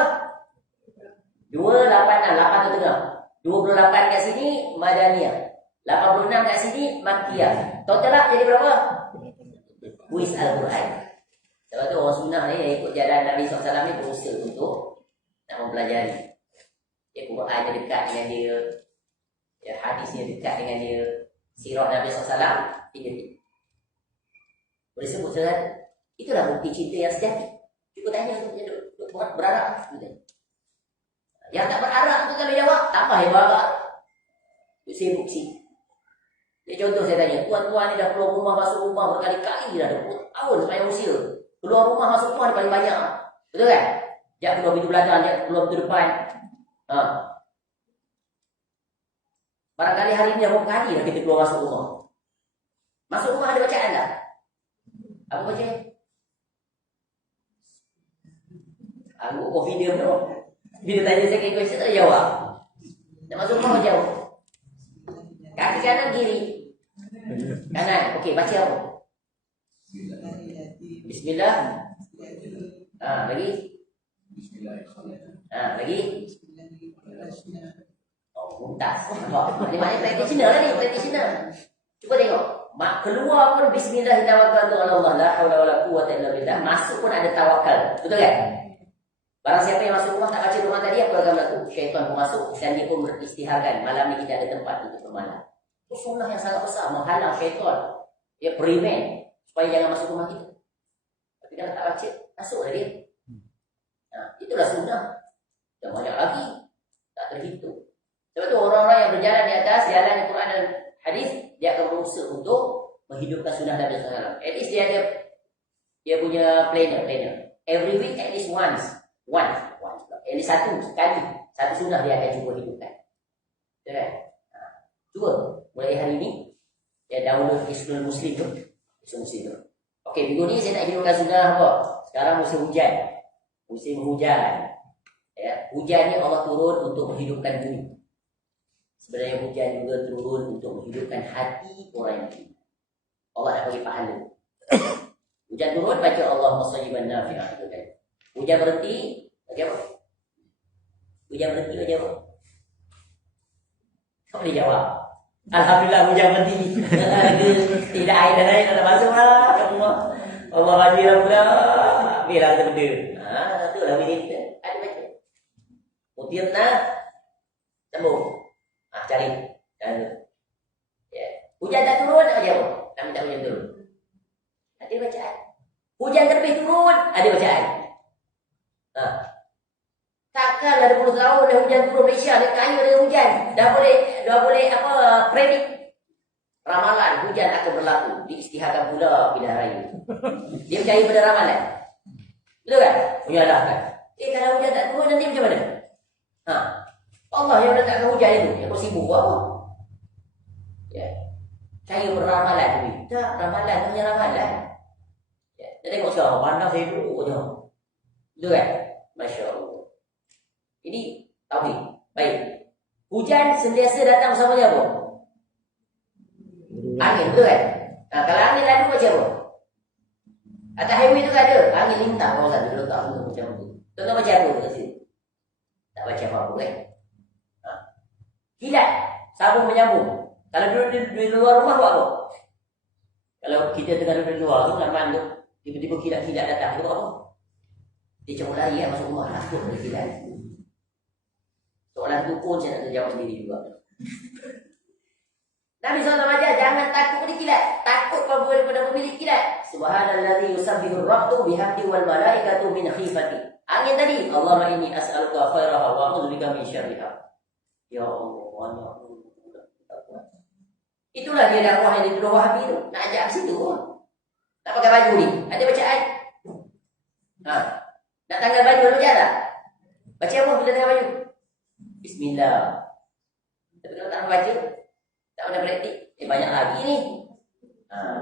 286, 8 tu tengah. 28 kat sini Madaniyah. 86 kat sini Makkiyah. Total lah jadi berapa? Kuis Al-Quran. Sebab tu orang sunnah ni yang ikut jalan Nabi SAW ni berusaha untuk nak mempelajari. Ya, Quran dia dekat dengan dia, ya, hadisnya dekat dengan dia, sirah Nabi SAW, tiga-tiga. Boleh sebut satu. Itulah bukti cinta yang sejati. Cuba tanya untuk berharap. Yang tak berharap tu tak boleh jawab. Tambah yang berharap. Itu sibuk sih. Ya, contoh saya tanya, tuan-tuan ni dah keluar rumah, masuk rumah berkali-kali dah 20 tahun sepanjang usia. Keluar rumah, masuk rumah ni paling banyak. Betul kan? Jangan keluar pintu belakang, jangan keluar pintu depan. Barangkali hari ini berapa kali dah kita keluar masuk rumah. Masuk rumah ada bacaan tak? Apa baca? Aku video tu. Bila tanya second question tak jawab. Nak masuk rumah macam jauh. Kaki kanan kiri. Kanan. Okey, baca apa? Bismillah. Lagi? Lagi? Oh, mumtaz. Ini maknanya practitioner lah ni, practitioner. Cuba tengok. Keluar pun bismillahirrahmanirrahim, Allah la haula wala quwwata illa billah. Masuk pun ada tawakal. Betul kan? Barang siapa yang masuk rumah tak baca doa tadi, apa agama tu? Syaitan pun masuk dan dia pun beristiharkan. Malam ni kita ada tempat untuk bermalam. Itu sunnah yang sangat besar, menghalang syaitan. Dia prevent supaya jangan masuk rumah kita. Tapi kalau tak baca, masuklah dia. Itulah sunnah. Dan banyak lagi, tak terhitung. Sebab tu orang-orang yang berjalan di atas jalan Al-Quran dan hadis, dia akan berusaha untuk menghidupkan sunnah Nabi SAW. At least dia punya planner. Every week at least once. At least satu sunnah dia akan cuba hidupkan. Betul kan? Cuba mulai hari ini dia download Islam Muslim tu. Okey, minggu ni saya nak hidupkan sunnah apa? Sekarang musim hujan. Ya, hujan ni Allah turun untuk menghidupkan bumi. Sebenarnya hujan juga turun untuk menghidupkan hati orang yang beriman. Allah nak bagi pahala. Hujan turun, baca Allahumma sayyiban nafi'ah, itu kan. Hujan berhenti, baca apa? Kau boleh jawab. Alhamdulillah hujan berhenti. Tidak air dan air tak masuk lah. Allah hadirlah pula. Bilang ada benda. Itulah benda kita. Ada baca. Mutirna, sambung. Cari. Ya. Hujan tak turun, tak baca apa? Nak minta hujan turun. Ada bacaan. Hujan terbit turun, ada bacaan. Takkan ada 20 tahun dah hujan turun Malaysia, dia kaya dengan hujan. Dah boleh predik. Ramalan hujan akan berlaku, diisytiharkan pula pilihan raya. Dia percaya pada ramalan. Betul kan? Menyalahkan. Kalau hujan tak turun nanti macam mana? Allah yang letakkan hujan itu. Yang kau sibuk buat apa? Ya. Saya beramalan ni. Tak, ramalan hanya ramalan. Ya. Dia tengok sekarang, pandang saya dulu je. Betul kan? Masya Allah. Ini tauhid. Baik. Hujan sentiasa datang bersamanya apa? Angin, betul kan? Kalau angin lalu macam apa? Atas highway tu ada. Angin lintang kawasan tu letak macam tu. Contoh macam apa kat situ? Tak baca apa-apa kan? Kilat, sambung menyambung. Kalau duduk di luar rumah buat apa? Kalau kita tengah duduk di luar tu, nak tu, tiba-tiba kilat-kilat datang, kita buat apa? Dia cuma lari kan masuk rumah, takut dari kilat. Soalan tu pun saya nak terjawab sendiri juga. Nabi SAW ajar, jangan takut pada kilat. Takut daripada memilih kilat. Subhanalladzi yusabbihu ar-rabtu bihamdi wal malaikatu min khifati. Angin tadi, Allahumma inni as'aluka khairaha wa a'udzubika min syarriha. Ya Allah. Itulah dia dakwah yang dituduh Wahabi tu. Nak ajak ke situ pun. Nak pakai baju ni. Ada bacaan. Nak tanggal baju ada bacaan tak? Baca apa bila tanggal baju? Bismillah. Tapi kalau tak nak baca, tak pernah praktik. Banyak lagi ni.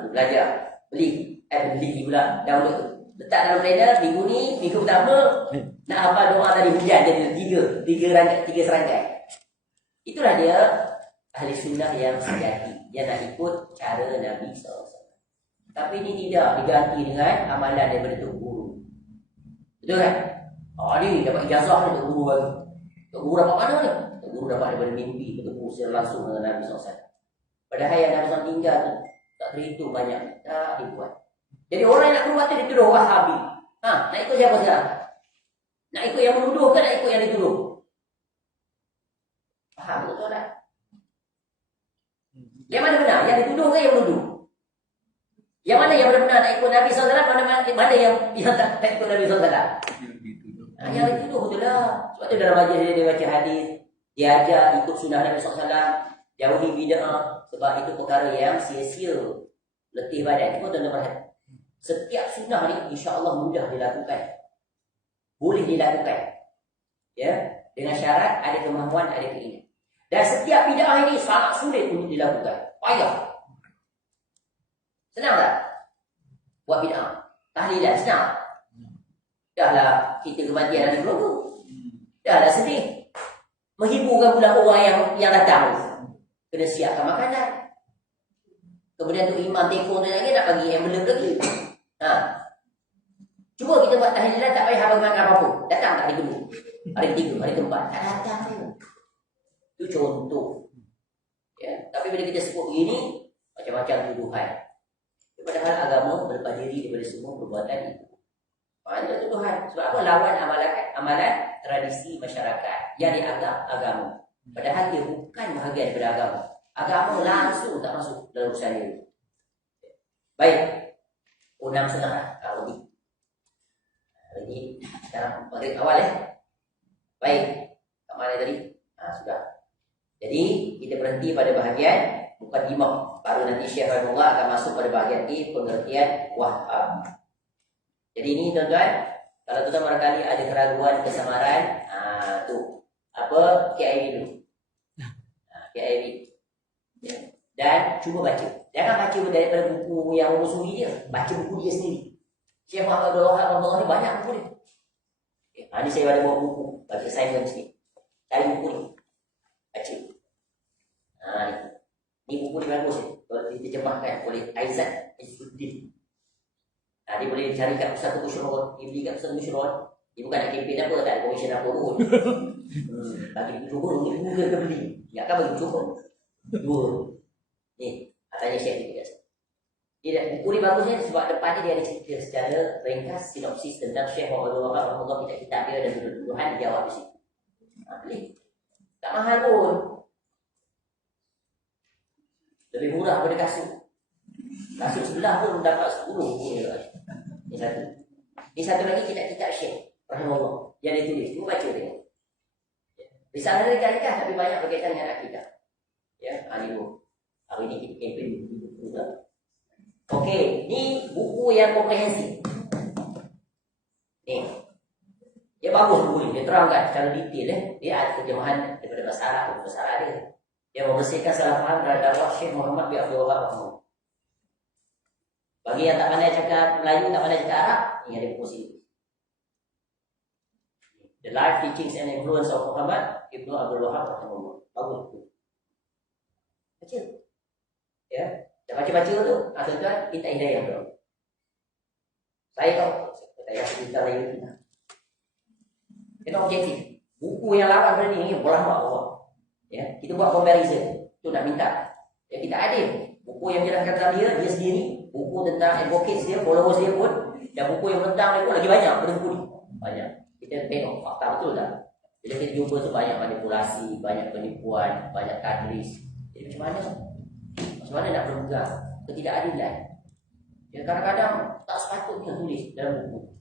Belajar. Beli pula. Download tu. Letak dalam planner. Minggu ni, minggu pertama. Nak hafal doa tadi hujan. Jadi tiga serangkai. Itulah dia ahli sunnah yang sejati, yang nak ikut cara Nabi SAW. Tapi ini tidak diganti dengan amalan daripada Tok Guru. Betul kan? Ni dapat ijazah ni Tok Guru lagi. Tok Guru dapat mana ni? Tok Guru dapat daripada mimpi bertemu secara langsung dengan Nabi SAW. Padahal yang Nabi SAW tinggal tu tak terhitung banyak. Tak dibuat. Jadi orang yang nak berubah tu dituduh Wahabi. Nak ikut siapa sekarang? Nak ikut yang menuduh ke nak ikut yang dituduh? Faham betul tak? Yang mana benar? Yang dituduh ke yang menuduh? Yang mana yang benar-benar nak ikut Nabi SAW? Mana yang tak ikut Nabi SAW? Yang dituduh betul lah. Sebab tu dalam majlis dia baca hadis, dia ajar ikut sunnah Nabi SAW, jauhi bid'ah. Sebab itu perkara yang sia-sia, letih badan. Cuma tuan-tuan perhati, setiap sunnah ni insya-Allah mudah dilakukan. Boleh dilakukan. Ya, dengan syarat ada kemahuan, ada keinginan. Dan setiap bid'ah ini sangat sulit untuk dilakukan. Payah. Senang tak? Buat bid'ah. Tahlilan senang. Dahlah kita kematian ada keluarga. Dahlah sedih. Menghiburkan pula orang yang datang. Kena siapkan makanan. Kemudian tu imam tekong tu lagi nak bagi envelope lagi. Cuba kita buat tahlilan tak payah makan apa-apa. Datang tak hari kedua, hari ketiga, hari keempat. Tak datang pun. Itu contoh. Ya, tapi bila kita sebut begini, macam-macam tuduhan. Padahal agama berlepas diri daripada semua perbuatan itu. Banyak tuduhan. Sebab apa? Lawan amalan tradisi masyarakat yang dianggap agama. Padahal dia bukan bahagian daripada agama. Agama langsung tak masuk dalam urusan dia. Baik. 6.5 lebih. Lagi sekarang maghrib awal Baik. Kat mana tadi? Sudah. Jadi kita berhenti pada bahagian mukadimah. Baru nanti Syekh Rahimahullah akan masuk pada bahagian di pengertian wahab. Jadi ini tuan-tuan, kalau tuan-tuan barangkali ada keraguan, kesamaran, tu apa KIV dulu. KIV. Ya. Dan cuba baca. Jangan baca daripada buku yang usul dia, baca buku dia sendiri. Syekh Muhammad Abdul Wahab Rahimahullah ni banyak buku dia. Ini saya ada bawa buku, baca assignment sikit. Cari buku ni. Baca. Ni buku ni bagus kalau diterjemahkan oleh Aizat Izzuddin. Dia boleh cari kat Pusat Musyurun. Dia beli kat Pusat Musyurun. Dia bukan nak kempen apa, tak ada komisen apa pun. Bagi cuba, ni buku ke beli. Dia akan bagi cuba. Dua. Ni, tanya Syekh kita kat sini. Buku ni bagusnya sebab depan dia ada cerita secara ringkas, sinopsis tentang Syekh Muhammad Abdul Wahab Rahimahullah, kitab dia dan tuduhan dijawab di situ. Beli. Tak mahal pun. Lebih murah daripada kasut. Kasut sebelah pun dapat 10. Ini satu lagi kitab Syekh Rahimahullah yang dia tulis. Cuba baca tengok. Risalah dia ringkas tapi banyak berkaitan dengan akidah. Ya, ini dulu. Hari ini kita kempen buku tu. Okey, ni buku yang komprehensif. Ni. Dia bagus buku ni, dia terangkan secara detail Dia ada terjemahan daripada bahasa Arab, bahasa Arab dia. Dia membersihkan salah faham terhadap dakwah Syekh Muhammad bin Abdul Wahab Rahimahullah. Bagi yang tak pandai cakap Melayu, tak pandai cakap Arab, ini ada buku sini. The Life Teachings and Influence of Muhammad Ibn Abdul Wahab Rahimahullah. Bagus buku. Baca. Ya. Dah baca-baca tu, tuan-tuan, minta hidayah tu. Saya tahu, saya cerita lain. Kita objektif. Buku yang lawan pada ni berlambak Allah. Ya, kita buat comparison. Tu nak minta. Ya, kita adil. Buku yang menjelaskan tentang dia sendiri, buku tentang advocates dia, followers dia pun, dan buku yang tentang dia pun lagi banyak pada buku ni. Banyak. Kita tengok fakta betul tak? Bila kita jumpa tu banyak manipulasi, banyak penipuan, banyak tadlis. Jadi macam mana? Macam mana nak berpegang ketidakadilan? Ya, kadang-kadang tak sepatutnya tulis dalam buku.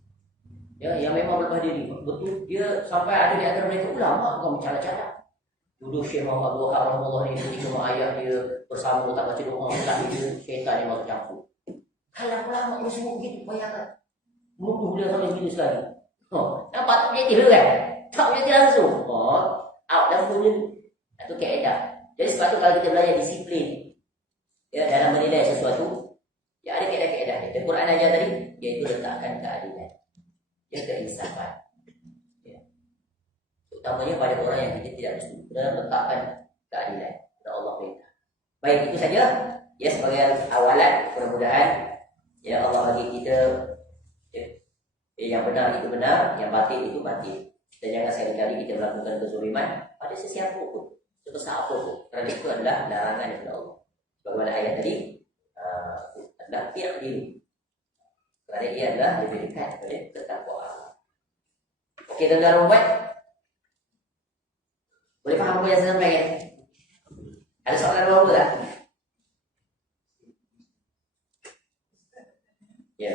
Ya, yang memang berlepas diri. Betul, dia sampai ada di antara mereka ulama bukan bercakap-cakap. Dulu Syekh Muhammad Abdul Wahab Rahimahullah ni ketika mak ayah dia bersama tak baca doa, lagi dia syaitan yang masuk campur. Kalau ulama ni semua begitu, bayangkan. Mutu dia sampai begitu sekali. Nampak tak objektif kan? Tak objektif langsung. Out dah punya. Itu kaedah. Jadi sebab tu kalau kita belajar disiplin, ya, dalam menilai sesuatu, ya ada kaedah-kaedah dia. Dan Quran ajar tadi, iaitu letakkan keadilan. Ya, keinsafan. Ya. Utamanya pada orang yang kita tidak bersetuju dalam letakkan keadilan. Dan Allah perintah. Baik, itu saja. Ya, sebagai awalan, mudah-mudahan ya Allah bagi kita yang benar itu benar, yang batil itu batil. Dan jangan sekali-kali kita melakukan kezaliman pada sesiapa pun, sebesar apa pun. Kerana itu adalah larangan daripada Allah. Bagaimana ayat tadi adalah tiap diri. Kerana ia adalah lebih dekat kepada ketakwaan. Okey, tuan-tuan buat. Boleh faham apa yang saya sampaikan? Ada soalan apa tak? Ya.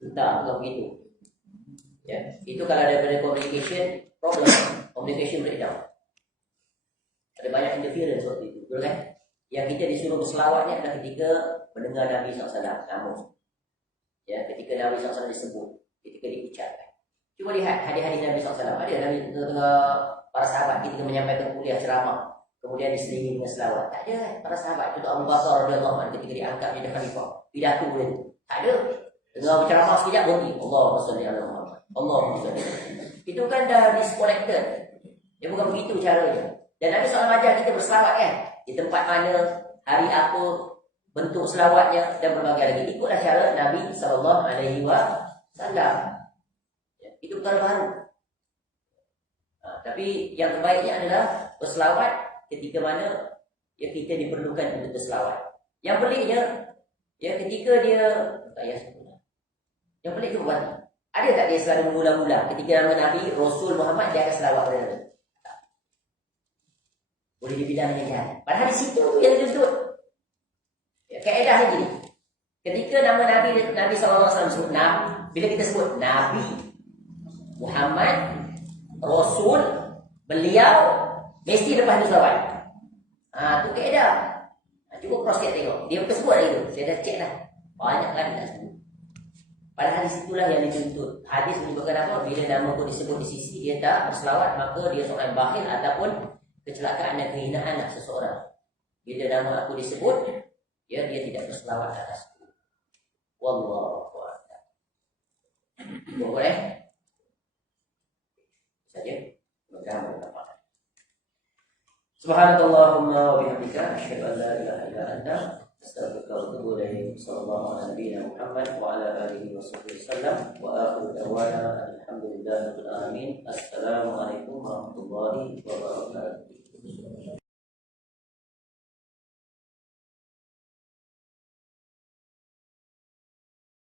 Entah, bukan begitu. Ya, itu kalau daripada communication problem, communication breakdown. Ada banyak interference waktu itu, betul kan? Yang kita disuruh berselawatnya adalah ketika mendengar Nabi SAW namun, ya, ketika Nabi SAW disebut, ketika diucapkan. Cuba lihat hadis-hadis Nabi SAW. Ada Nabi tengah para sahabat ketika menyampaikan kuliah ceramah, kemudian diselingi dengan selawat. Tak ada kan? Para sahabat itu Abu Bakar radhiyallahu anhu ketika diangkat menjadi khalifah, pidato dia. Tak ada. Tengah berceramah sekejap berhenti. Allahumma shalli ala Muhammad. Allahumma shalli. Itu kan dah disconnected. Dia bukan begitu caranya. Dan Nabi SAW ajar kita berselawat kan? Di tempat mana, hari apa, bentuk selawatnya dan berbagai lagi. Ikutlah cara Nabi SAW. Ya, itu perkara baru. Tapi yang terbaiknya adalah berselawat ketika mana ya kita diperlukan untuk berselawat. Yang peliknya, ya ketika dia tak payah sebut. Yang pelik tu buat. Ada tak dia selalu mengulang-ulang ketika nama Nabi Rasul Muhammad dia akan selawat pada Nabi? Tak. Boleh dibilang dengan padahal di situ yang disebut. Ya, kaedahnya gini. Ketika nama Nabi SAW sebut Nabi, bila kita sebut Nabi Muhammad Rasul, beliau mesti lepas tu selawat. Tu kaedah. Cuba cross check tengok. Dia betul sebut lagi tu. Saya dah check lah. Banyak kali tak sebut. Padahal disitulah yang dituntut. Hadis menyebutkan apa? Bila nama pun disebut di sisi dia tak berselawat, maka dia seorang bakhil ataupun kecelakaan dan kehinaan seseorang. Bila nama aku disebut, ya dia tidak berselawat atasku. Wallahu a'lam. Boleh? Saja. Mudah-mudahan bermanfaat. Subhanakallahumma wa bihamdika asyhadu an la ilaha illa anta astaghfiruka wa atubu ilaik. Sallallahu ala nabiyyina Muhammad wa ala alihi wa sahbihi wasallam wa akhiru da'wana alhamdulillahi rabbil alamin. Assalamualaikum warahmatullahi wabarakatuh.